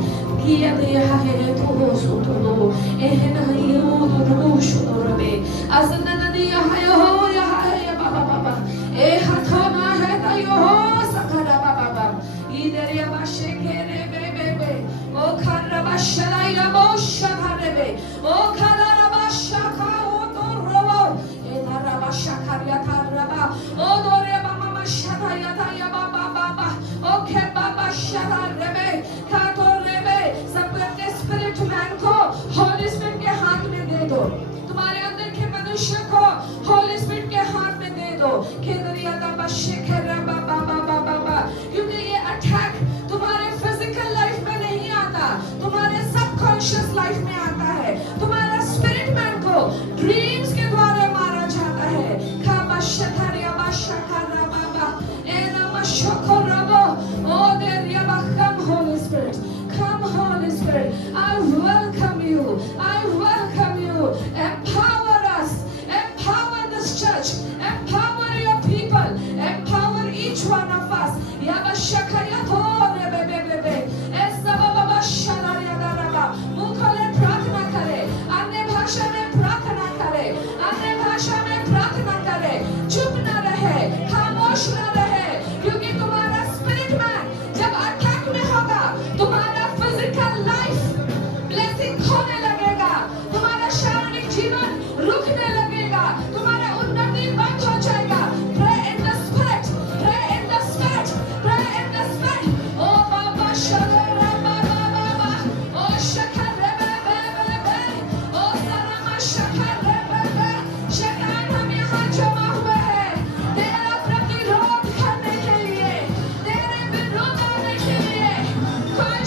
किया दिया है तो हो सो तो लो एहन है ओ दुरु शुरबे अजना नदिया है हो या है बाबा बाबा ए हाथो ना है तायो हो सकरा बाबा बाबा ई दरिया बाशे के रे बे बे बे ओ खरा बाशला या बोशा रे बे ओ खरा बाशा ओ तो रोबो ए धारा बाशा खरिया खरबा ओ दोरे Shada yada ya baba baba, okay baba shada rebe, kato rebe, सब अपने स्पिरिट मैन को होली स्पिरिट के हाथ में दे दो। तुम्हारे अंदर के मनुष्य को होली स्पिरिट के हाथ में दे दो। केदरिया दाबा शेखर बाबा बाबा बाबा, क्योंकि ये अटैक तुम्हारे फिजिकल लाइफ में नहीं आता, तुम्हारे सबकॉन्शियस लाइफ में आता है। तुम्हारा स्पिरिट मैन को ड्रीम्स के द्वारा मारा जाता है। खाबा शथरिया बाशा खरा Oh, there you come, Holy Spirit. Come, Holy Spirit. I welcome you. I welcome you. Empower us. Empower this church. Empower your people. Empower each one of us. मुंह खोले प्रार्थना करे, अन्य भाषा में प्रार्थना करे।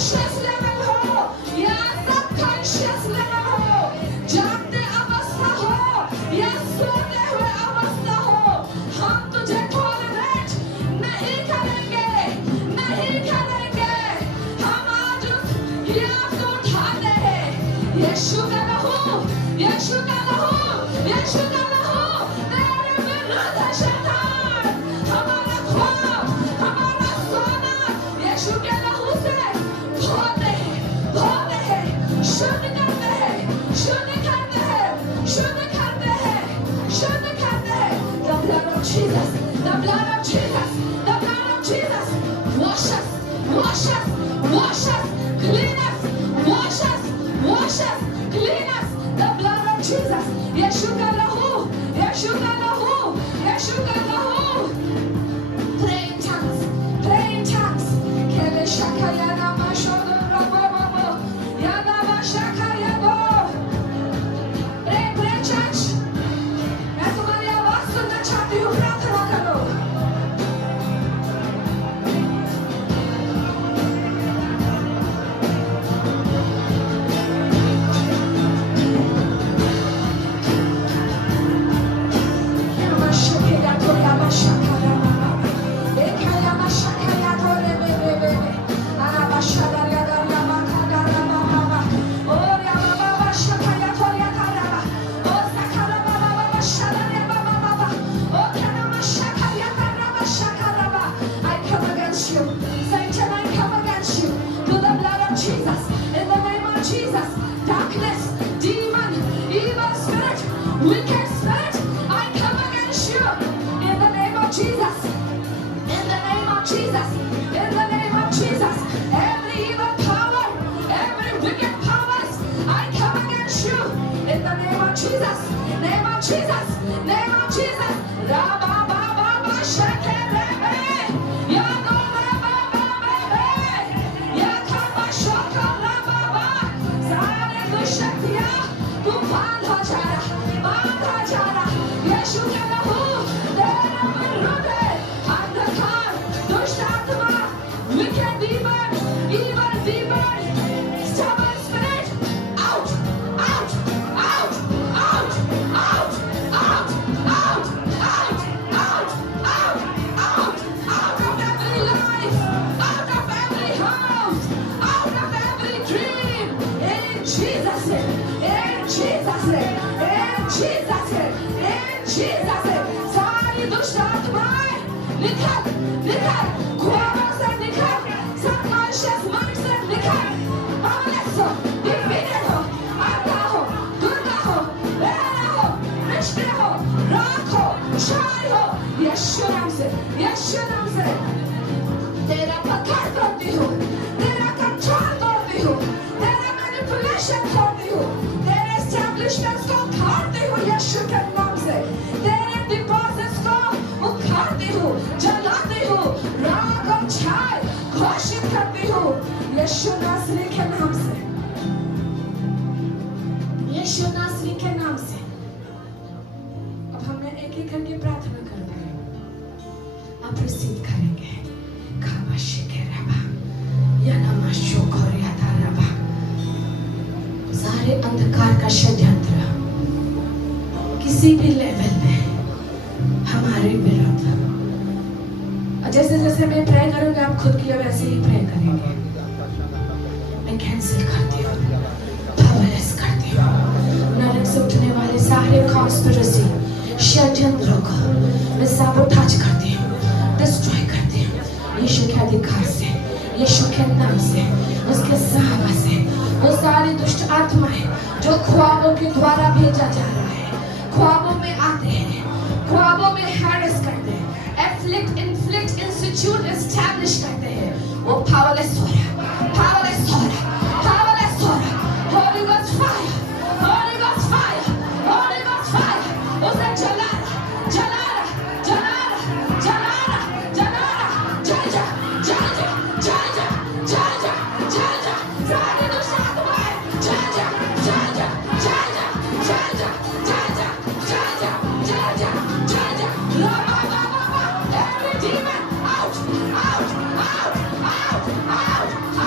कॉन्शियस लेवल हो या सबकॉन्शियस लेवल हो, जागते अवस्था हो या सोते हुए अवस्था हो, हम तुझे टॉलरेट नहीं करेंगे, नहीं करेंगे। हम आज उस गिलाफ को उठाते हैं। यीशु का लहू, यीशु का लहू, यीशु का लहू तेरे विरुद्ध है शैतान। हमारा ख्वाब, हमारा सोना यीशु के लहू से धोते हैं, धोते हैं, शुद्ध करते हैं, शुद्ध करते हैं, शुद्ध करते हैं, शुद्ध करते हैं। The blood of Jesus, the blood of Jesus, the blood of Jesus, wash us, wash us, wash us, clean us, wash us, wash us, clean us. The blood of Jesus, यीशु का लहू, यीशु का लहू, यीशु का लहू। Pray in tongues, pray in tongues. Kele shakaya nama shodo rabo rabo, yadava shakaya bo. Pray, pray church. मैं तुम्हारी आवाज सुनना चाहती हूँ, प्रार्थना करो। Jesus, in the name of Jesus, darkness, demon, evil spirit, wicked spirit, I come against you in the name of Jesus, in the name of Jesus, in the name of Jesus. Every evil power, every wicked powers, I come against you in the name of Jesus, name of Jesus, name of Jesus. Rabba Baba Baba Shekerebe, Yado Rabba Baba, Yakaba Shaka Rabba Baba, Zare Dushakya, Tu Bandha Jara, Bandha Jara, Yeshu ke लहू तेरे विरुद्ध है। अंधकार, दुष्ट आत्मा, wicked demon, evil demon, stubborn spirit, out, out, out, out, out, out, out, out, out, out, out, out of every life, out of every house, out of every dream. In Jesus' name, in Jesus' name, in Jesus' name, in Jesus' name. सारी दुष्ट आत्माएं निकल, निकल, ख्वाबों से निकल, subconscious mind से निकल, powerless हो, defeated हो, आधा हो, दुर्गा हो, बहरा हो, निष्क्रिय हो, राख हो, शाय हो, यीशु नाम से, यीशु नाम से तेरा पकड़ तोड़ती हूँ, तेरा कंट्रोल तोड़ती हूँ, तेरा मैनिपुलेशन तोड़ती हूँ, तेरे एस्टैब्लिशमेंट्स को उखाड़ती हूँ यीशु के नाम से, तेरे डिपॉजिट्स को उखाड़ती हूँ, जलाती हूँ, राग और छाय घोषित करती हूँ यीशु नासरी के नाम से, यीशु नासरी के नाम से। अब हमें एक एक करके प्रार्थना करना है, आप रिसीव करेंगे। सारे अंधकार का षड्यंत्र किसी भी लेवल में हमारे विरुद्ध, जैसे जैसे मैं प्रे करूंगी आप खुद के लिए वैसे ही प्रे करेंगे। मैं कैंसिल करती हूँ, पावरलेस करती हूँ, नरक से उठने वाले सारे कॉन्स्पिरेसी षड्यंत्रों को मैं साबोटाज करती हूँ, डिस्ट्रॉय करती हूँ यीशु के अधिकार से, यीशु के नाम से, उसके साहबा से। वो सारी दुष्ट आत्माएं जो ख्वाबों के द्वारा भेजा जा रहा है, ख्वाबों में आते हैं, ख्वाबों में हैरेस करते हैं, एफ्लिक्ट, इन्फ्लिक्ट, इंस्टीट्यूट एस्टैब्लिश करते हैं, वो पावरलेस हो रहा, पावरलेस हो रहा, पावरलेस हो रहा। Holi ghost fire, Holi ghost fire, Holi ghost fire, उसे जला रहा, जला रहा, जला रहा, जला रहा, जला रहा, जल जा, जल जा, जल जा, जल जा, जल जा, सारी दुष्ट आत्माएं जल जा, जल जा, जल जा, जल जा, जल जा, जल जा, जल जा, जल जा। Rabba Baba, every demon out, out, out, out, out,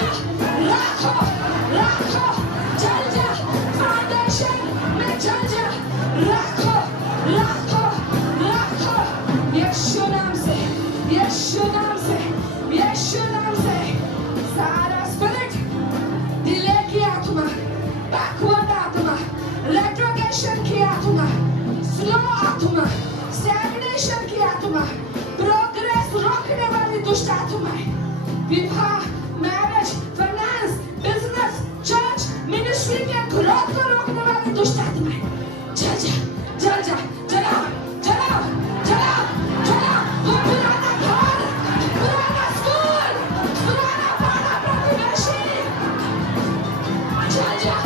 जा, राखो, राखो, चल जा, फाउंडेशन में चल जा, राखो, राखो, राखो, यीशु नाम से, यीशु नाम से, यीशु नाम से, सारा स्पिरिट, डिले की आत्मा, बैकवर्ड आत्मा, रेट्रोगेशन की आत्मा, स्लो आत्मा, स्टैग्नेशन की आत्मा, प्रोग्रेस रोकने वाली दुष्ट आत्माएं, विवाह, marriage, finance, business, church, ministry के ग्रोथ को रोकने वाली दुष्ट आत्माएं, जल जा, जल जा, जलाओ, जलाओ, जलाओ, जलाओ, वो पुराना घर, पुराना स्कूल, पुराना पाना प्रतिवेशी, जल जा,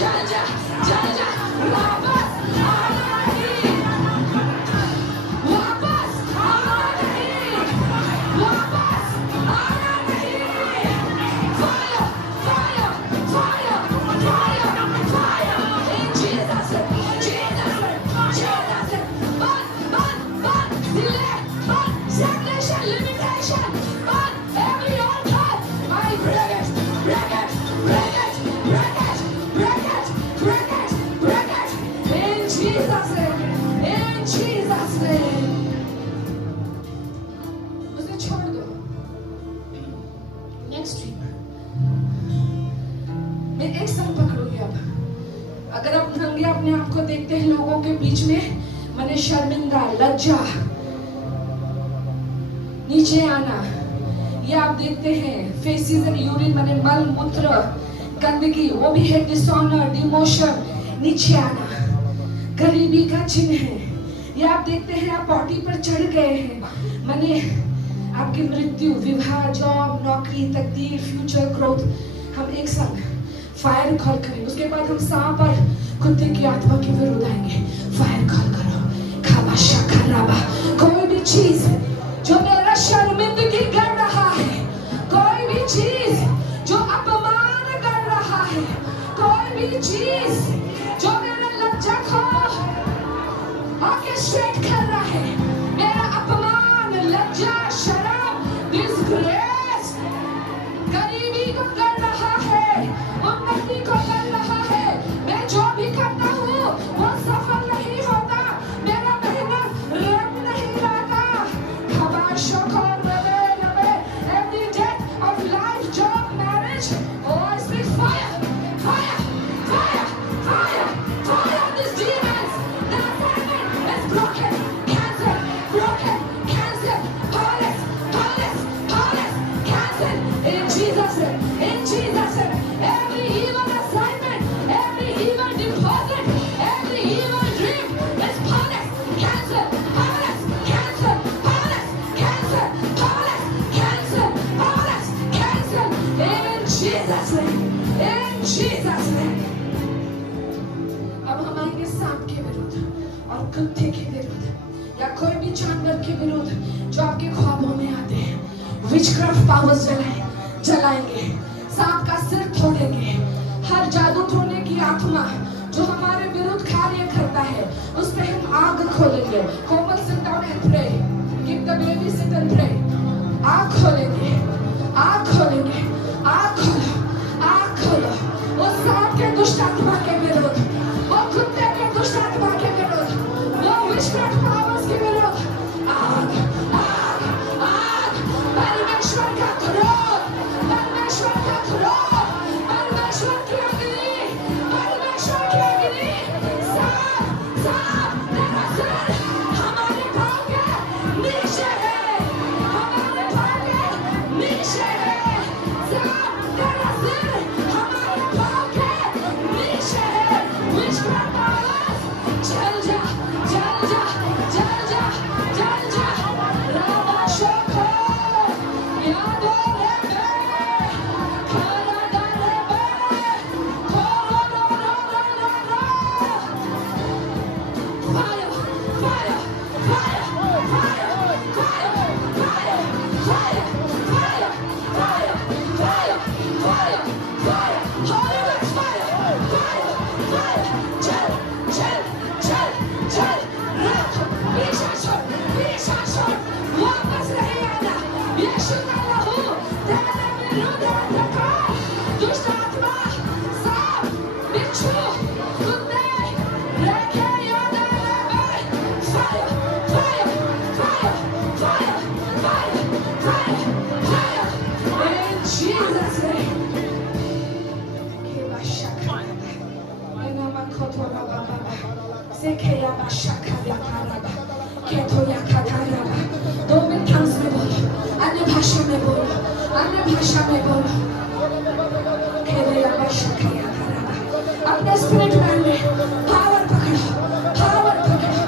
जल जा, जल जा, वापस आना नहीं, वापस आना नहीं, वापस आना नहीं, fire, fire, fire, fire, fire, in Jesus' name, Jesus' name, Jesus' name, burn, delay, burn, stagnation, limitation, burn, every altar, I break it, break it, break it, break it, break it, break it, break it, in Jesus' name, in Jesus' name. उसे छोड़ दो. Next dream मैं एक संग पकड़ूंगी अब. अगर आप नंगे अपने आप को देखते हैं लोगों के बीच में, मैंने शर्मिंदा, लज्जा, नीचे आना, ये आप देखते हैं फेसिस एंड यूरिन, मैंने मल मूत्र, गंदगी, वो भी है डिसऑनर, डिमोशन, नीचे आना, गरीबी का चिन्ह है. ये आप देखते हैं आप पॉटी पर चढ़ गए हैं, मैंने आपकी मृत्यु, विवाह, जॉब, नौकरी, तकदीर, फ्यूचर, ग्रोथ. हम एक संग फायर कॉल करें, उसके बाद हम सांप और कुत्ते की आत्मा के विरुद्ध आएंगे. फायर कॉल करो, खाबा शखराबा. कोई भी चीज जो मेरा शर्मिंदगी कर रहा है, कोई भी चीज जो अपमान कर रहा है, कोई भी चीज जो मेरा लज्जा को ऑर्केस्ट्रेट कर रहा है, मेरा अपमान, लज्जा, शर्म, डिसग्रेस, गरीबी को कर रहा है, उन्नति को कर रहा है. मैं जो भी करता हूँ वो सफल नहीं होता, मेरा मेहनत रंग नहीं लाता. खबाशों को रवे रवे, every death of life, job, marriage, oh I speak fire, fire, fire, fire, fire. These demons, the assignment is broken, cancel, broken, cancel, powerless, powerless, powerless, cancel, in Jesus' name, in Jesus' name. Every evil assignment, every evil deposit, every evil dream is powerless, cancel, powerless, cancel, powerless, cancel, powerless, cancel, powerless, cancel, in Jesus' name, in Jesus' name. अब हम आएंगे सांप के विरुद्ध और कुत्ते के विरुद्ध या कोई भी जानवर के विरुद्ध जो आपके ख्वाबों में आते हैं. विचक्राफ्ट पावर्स जलाएंगे, सांप का सिर तोड़ेंगे. हर जादू टोने की आत्मा जो हमारे विरुद्ध कार्य करता है, उस पे हम आग खोलेंगे. कोमल sit down and pray. Give the baby sit and pray. आग खोलेंगे, आग खोलेंगे, आग खोलो, आग खोलो. वो सांप के दुष्ट आत्मा के विरुद्ध, वो कुत्ते के दुष्ट आत्मा के विरुद्ध, वो विचक्राफ्ट पावर्स के विरुद्ध आग, आग, आग. परमेश्वर का क्रोध, परमेश्वर का क्रोध, परमेश्वर की अग्नि, परमेश्वर की अग्नि. सांप, सांप, तेरा सिर हमारे पाँव के नीचे है, हमारे पाँव के नीचे है. 2 मिनट tongues में बोलो, अन्य भाषा में बोलो, अन्य भाषा में बोलो। अपने स्पिरिट मैन में पावर पकड़ो, पावर पकड़ो।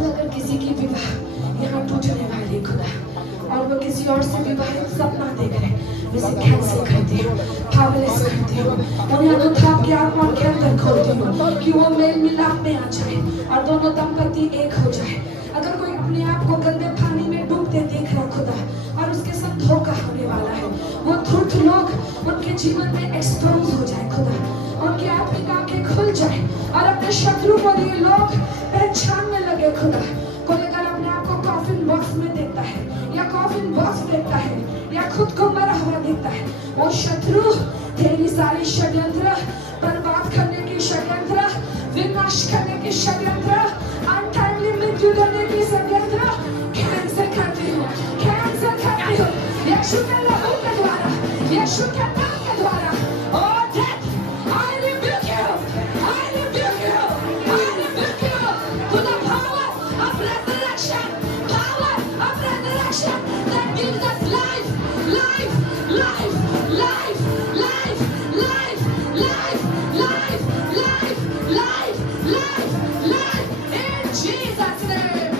अगर किसी की विवाह यहाँ टूटने वाली खुदा और वो किसी और से विवाहित सपना देख रहे, उसे कैंसिल करती हूँ, पावरलेस करती हूँ, उन्हें अनुताप की आत्मा के अंदर खोलती हूँ कि वो मेल मिलाप में आ जाए और दोनों दंपति एक हो जाए। अगर कोई अपने आप को गंदे पानी में डूबते देख रहा खुदा और उसके साथ धोखा होने वाला है, वो धूर्त लोग उनके जीवन में एक्सपोज हो जाए खुदा, उनकी आत्मिक आंखें खुल जाए और अपने शत्रु को ये लोग पहचानने लगे खुदा। कोई अगर अपने आप को कॉफिन बॉक्स में देखता है या कॉफिन बॉक्स देखता है या खुद को मरा हुआ देखता है, वो शत्रु तेरी सारी षड्यंत्र, बर्बाद करने की षड्यंत्र, विनाश करने की षड्यंत्र, अनटाइमली मृत्यु देने की षड्यंत्र कैंसिल करती हूँ, कैंसिल करती हूँ यीशु के लहू के द्वारा, यीशु के नाम के द्वारा। Oh death, I rebuke you, I rebuke you, I rebuke you to the power of resurrection, power of resurrection that gives us life, life, life, life, life, life, life, life, life, life, life, life in Jesus' name.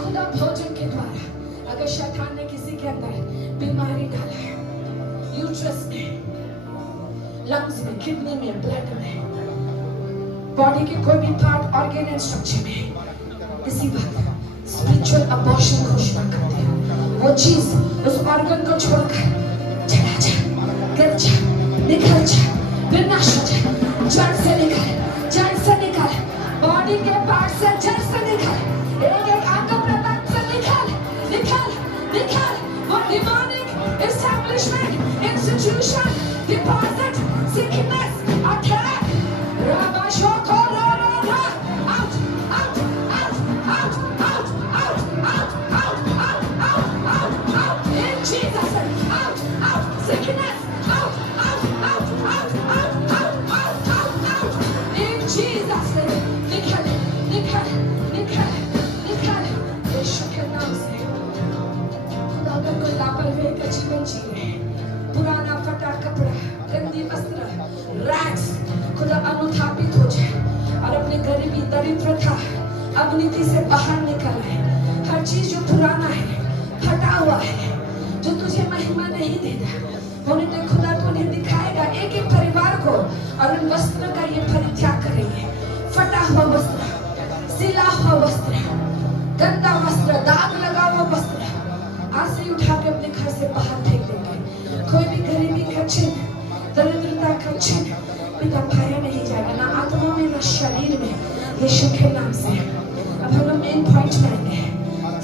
खुदा भोजन के द्वारा अगर शैतान ने किसी के अंदर बीमारी डाला है, यूट्रस में, लंग्स में, किडनी में, ब्लड में, बॉडी के कोई भी पार्ट, ऑर्गन एंड स्ट्रक्चर में, इसी वक्त स्पिरिचुअल अबॉर्शन घोषणा करते हैं। वो चीज उस ऑर्गन को छोड़कर चला जा, गिर जा, निकल जा, विनाश हो जा, जड़ से निकल, जड़ से निकल, बॉडी के पार्ट से जड़ से निकल, एक एक अंग प्रत्यंग से निकल, निकल, निकल। वो demonic establishment, institution, deposit, sickness, attack, राबाशोको रोरोरा, out, out, out, out, out, out, out, out, out, out, out, out, in Jesus' name, out, out, sickness, out, out, out, out, out, out, out, out, out, in Jesus' name, निकल, निकल, निकल, निकल, यीशु के नाम से। खुदा अगर कोई लापरवाही का जीवन जी रहे, पुराना फटा कपड़ा, गंदी वस्त्र, रैग्स, खुदा अनुथापित हो जाए और अपने गरीबी, दरिद्रता, अवनीति से बाहर निकल आए। हर चीज जो पुराना है, फटा हुआ है, जो तुझे महिमा नहीं देता, उन्हें खुदा तो उन्हें दिखाएगा एक एक परिवार को और उन वस्त्र का ये परित्याग करेंगे। फटा हुआ वस्त्र, सिला हुआ वस्त्र, गंदा वस्त्र, दाग लगा हुआ वस्त्र आज से उठा के अपने घर से बाहर फेंक देंगे। कोई भी गरीबी का चिन्ह, दरिद्रता का चिन्ह पिता पाया नहीं जाएगा, ना आत्मा में ना शरीर में, यीशु के नाम से। अब हम लोग मेन पॉइंट में आएंगे,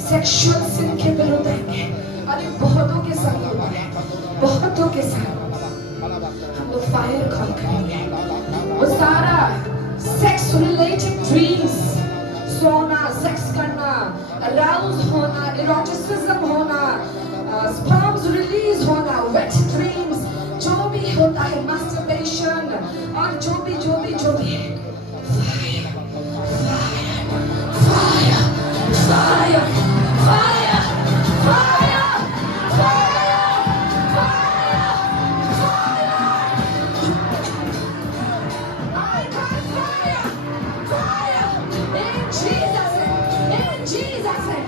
सेक्सुअल सिन के विरुद्ध आएंगे और ये बहुतों के साथ होता है, बहुतों के साथ हम लोग फायर कॉल करेंगे। वो सारा सेक्स रिलेटेड ड्रीम्स, सोना, सेक्स करना, अराउज होना, इरोटिसिज्म होना, स्पर्म्स रिलीज होना, वेट ड्रीम्स, जो भी होता है, मास्टरबेशन और जो भी है, fire, fire, fire, fire, fire, fire, I call fire, fire, in Jesus' name, in Jesus' name.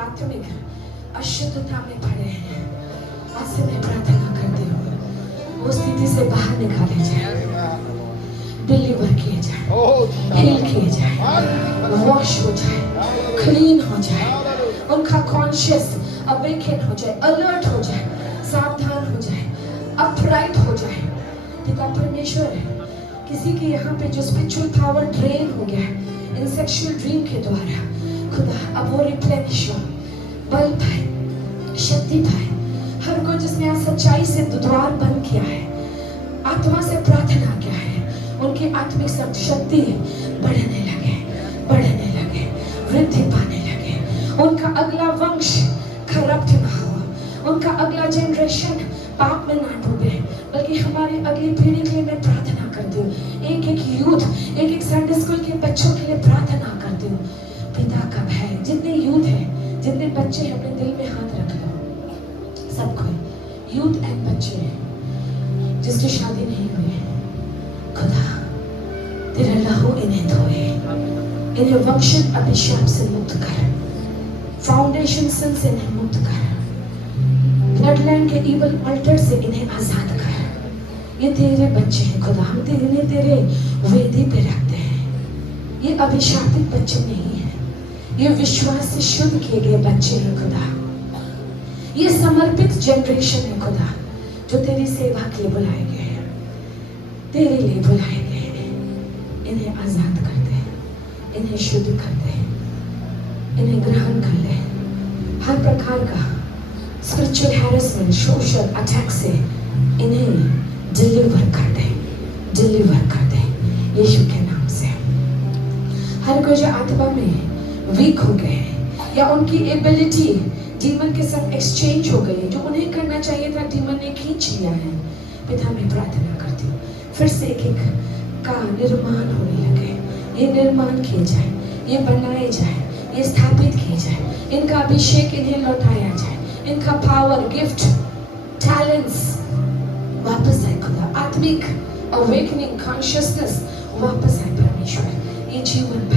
आत्मिक अशुद्धता में पड़े हैं, आज से मैं प्रार्थना करती हूँ वो स्थिति से बाहर निकाले जाए, डिलीवर किए जाए, हील किए जाए, वॉश हो जाए, क्लीन हो जाए, उनका कॉन्शियस अवेकन हो जाए, अलर्ट हो जाए, सावधान हो जाए, अपराइट हो जाए। पिता परमेश्वर, किसी के यहाँ पे जो स्पिरिचुअल पावर ड्रेन हो गया है इन सेक्सुअल ड्रीम के द्वारा, खुदा अब वो रिप्लेनिश हो, बल पाए, शक्ति पाए। हर कोई जिसने आज सच्चाई से द्वार बंद किया है, आत्मा से प्रार्थना किया है, उनकी आत्मिक शक्ति बढ़ने लगे, वृद्धि पाने लगे। उनका अगला वंश करप्ट ना हो, उनका अगला जनरेशन पाप में ना डूबे, बल्कि हमारी अगली पीढ़ी के लिए मैं प्रार्थना करती हूँ। एक यूथ, एक संडे स्कूल के बच्चों के लिए प्रार्थना करती हूँ। पिता का भय, जितने यूथ हैं, जितने बच्चे हैं, अपने दिल में हाथ रख लो। सबको यूथ एंड बच्चे जिसकी शादी नहीं हुई, खुदा तेरा लहू इन्हें धोए, इन्हें वंशज अभिशाप से मुक्त कर, फाउंडेशन sin से इन्हें मुक्त कर, ब्लडलाइन के इवल अल्टर से इन्हें आजाद कर। ये तेरे बच्चे हैं खुदा, हम इन्हें तेरे वेदी पे रखते हैं। ये अभिशापित बच्चे नहीं हैं, ये विश्वास से शुद्ध किए गए बच्चे हैं खुदा। ये समर्पित जनरेशन है खुदा, जो तेरी सेवा के लिए बुलाए गए हैं, तेरे लिए बुलाए गए हैं। इन्हें आजाद कर दे, इन्हें शुद्ध कर दे, इन्हें ग्रहण कर ले। हर प्रकार का स्पिरिचुअल हैरेसमेंट, सोशल अटैक से इन्हें डिलीवर कर दे, यीशु के नाम से। हर कोई जो आत्मा में वीक हो गए हैं, या उनकी एबिलिटी डीमन के साथ एक्सचेंज हो गई, जो उन्हें करना चाहिए था डीमन ने खींच लिया है, पिता मैं प्रार्थना करती हूँ फिर से एक का निर्माण होने लगे। ये निर्माण किए जाए, ये बनाए जाए, ये स्थापित किए जाए, इनका अभिषेक इन्हें लौटाया जाए, इनका पावर, गिफ्ट, टैलेंट्स वापस आए खुदा। आत्मिक अवेकनिंग कॉन्शियसनेस वापस आए परमेश्वर। ये जीवन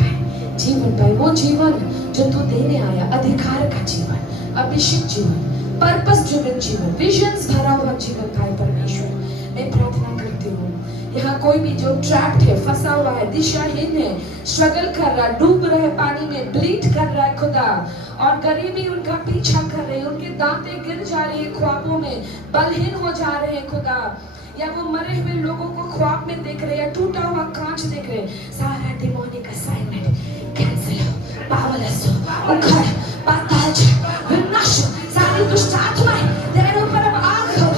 पाए, वो जीवन जो तू देने आया, अधिकार का जीवन, अभिषेक जीवन, पर्पस ड्रिवन जीवन, विजन्स भरा हुआ जीवन पाए परमेश्वर। मैं प्रार्थना करती हूँ यहाँ कोई भी जो ट्रैप्ड है, फंसा हुआ है, दिशाहीन है, स्ट्रगल कर रहा है, डूब रहा है पानी में, ब्लीड कर रहा है खुदा, और गरीबी उनका पीछा कर रही है, उनके दांतें गिर जा रही है ख्वाबों में, बलहीन हो जा रहे हैं खुदा, या वो मरे हुए लोगों को ख्वाब में देख रहे हैं, टूटा हुआ कांच देख रहे हैं। सारा डिमोनिक असाइनमेंट कैंसिल हो, पावरलेस हो, उखड़, पाताल जा, विनाश, सारी दुष्ट आत्माएं तेरे ऊपर अब आग खोल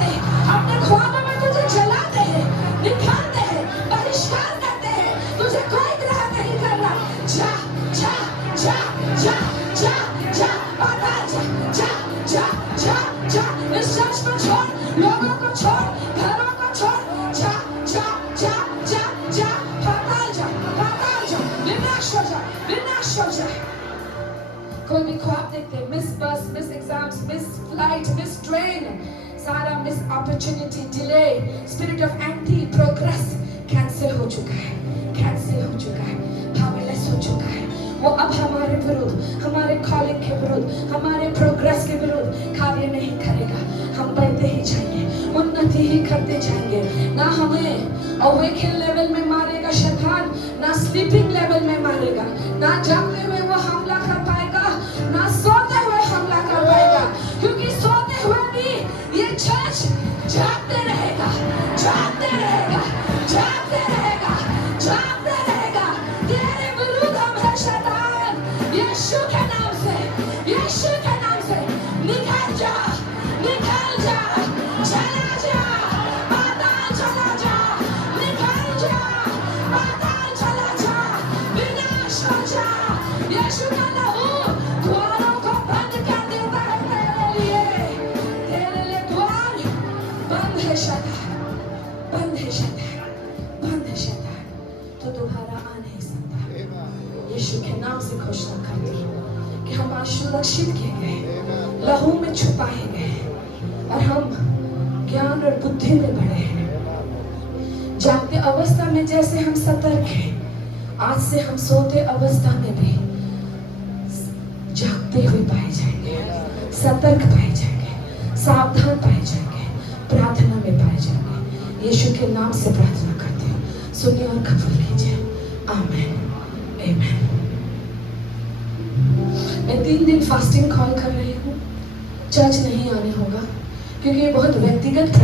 दे, अपने ख्वाबों में तुझे जलाते हैं, निकालते हैं, बहिष्कार करते हैं, तुझे कोई ग्रहण नहीं कर रहा। जा जा जा जा जा जा पाताल जा जा जा जा, इस चर्च को छोड़, लोगों को छोड़, घरों को छोड़, जा जा जा जा जा, पाताल जा, विनाश हो जा, विनाश हो जा। कोई भी ख्वाब देखते हैं, miss bus, miss exams, miss flight, miss train, सारा miss opportunity, delay, spirit of anti progress cancel हो चुका है, पावरलेस हो चुका है। वो अब हमारे विरुद्ध, हमारे कॉलिंग के विरुद्ध, हमारे प्रोग्रेस के विरुद्ध कार्य नहीं करेगा। हम बढ़ते ही जाएंगे, उन्नति ही करते जाएंगे। ना हमें अवेकन लेवल में मारेगा शैतान, ना स्लीपिंग लेवल में मारेगा, ना जागते हुए वो हमला कर पाएगा, ना सोते हुए हमला कर पाएगा, क्योंकि सोते हुए भी ये चर्च जागते रहेगा, जागते रहेगा, जागते रहेगा, जागते रहेगा। तेरे विरुद्ध हम है शैतान, यीशु के नाम से, यीशु के नाम से निकल जा, निकल जा, चला जा, पाताल चला जा, निकल जा, पाताल चला जा, विनाश हो जा। यीशु का लहू द्वारों को बंद कर देता है तेरे लिए द्वार बंद है शैतान, बंद है शैतान, बंद है शैतान, तो दोबारा आ नहीं सकता। यीशु के नाम से घोषणा करती हूँ कि हम आज सुरक्षित किए गए, लहू में छुपाए गए, और हम ज्ञान और बुद्धि में बढ़े हैं। जागते अवस्था में जैसे हम सतर्क हैं, आज से हम सोते अवस्था में भी जागते हुए पाए जाएंगे, सतर्क पाए जाएंगे, सावधान पाए जाएंगे, प्रार्थना में पाए जाएंगे। यीशु के नाम से प्रार्थना करते हैं, सुनिए और कबूल कीजिए। आमीन, आमीन। मैं 3 दिन फास्टिंग कॉल कर रही हूँ। चर्च नहीं आने होगा क्योंकि ये बहुत व्यक्तिगत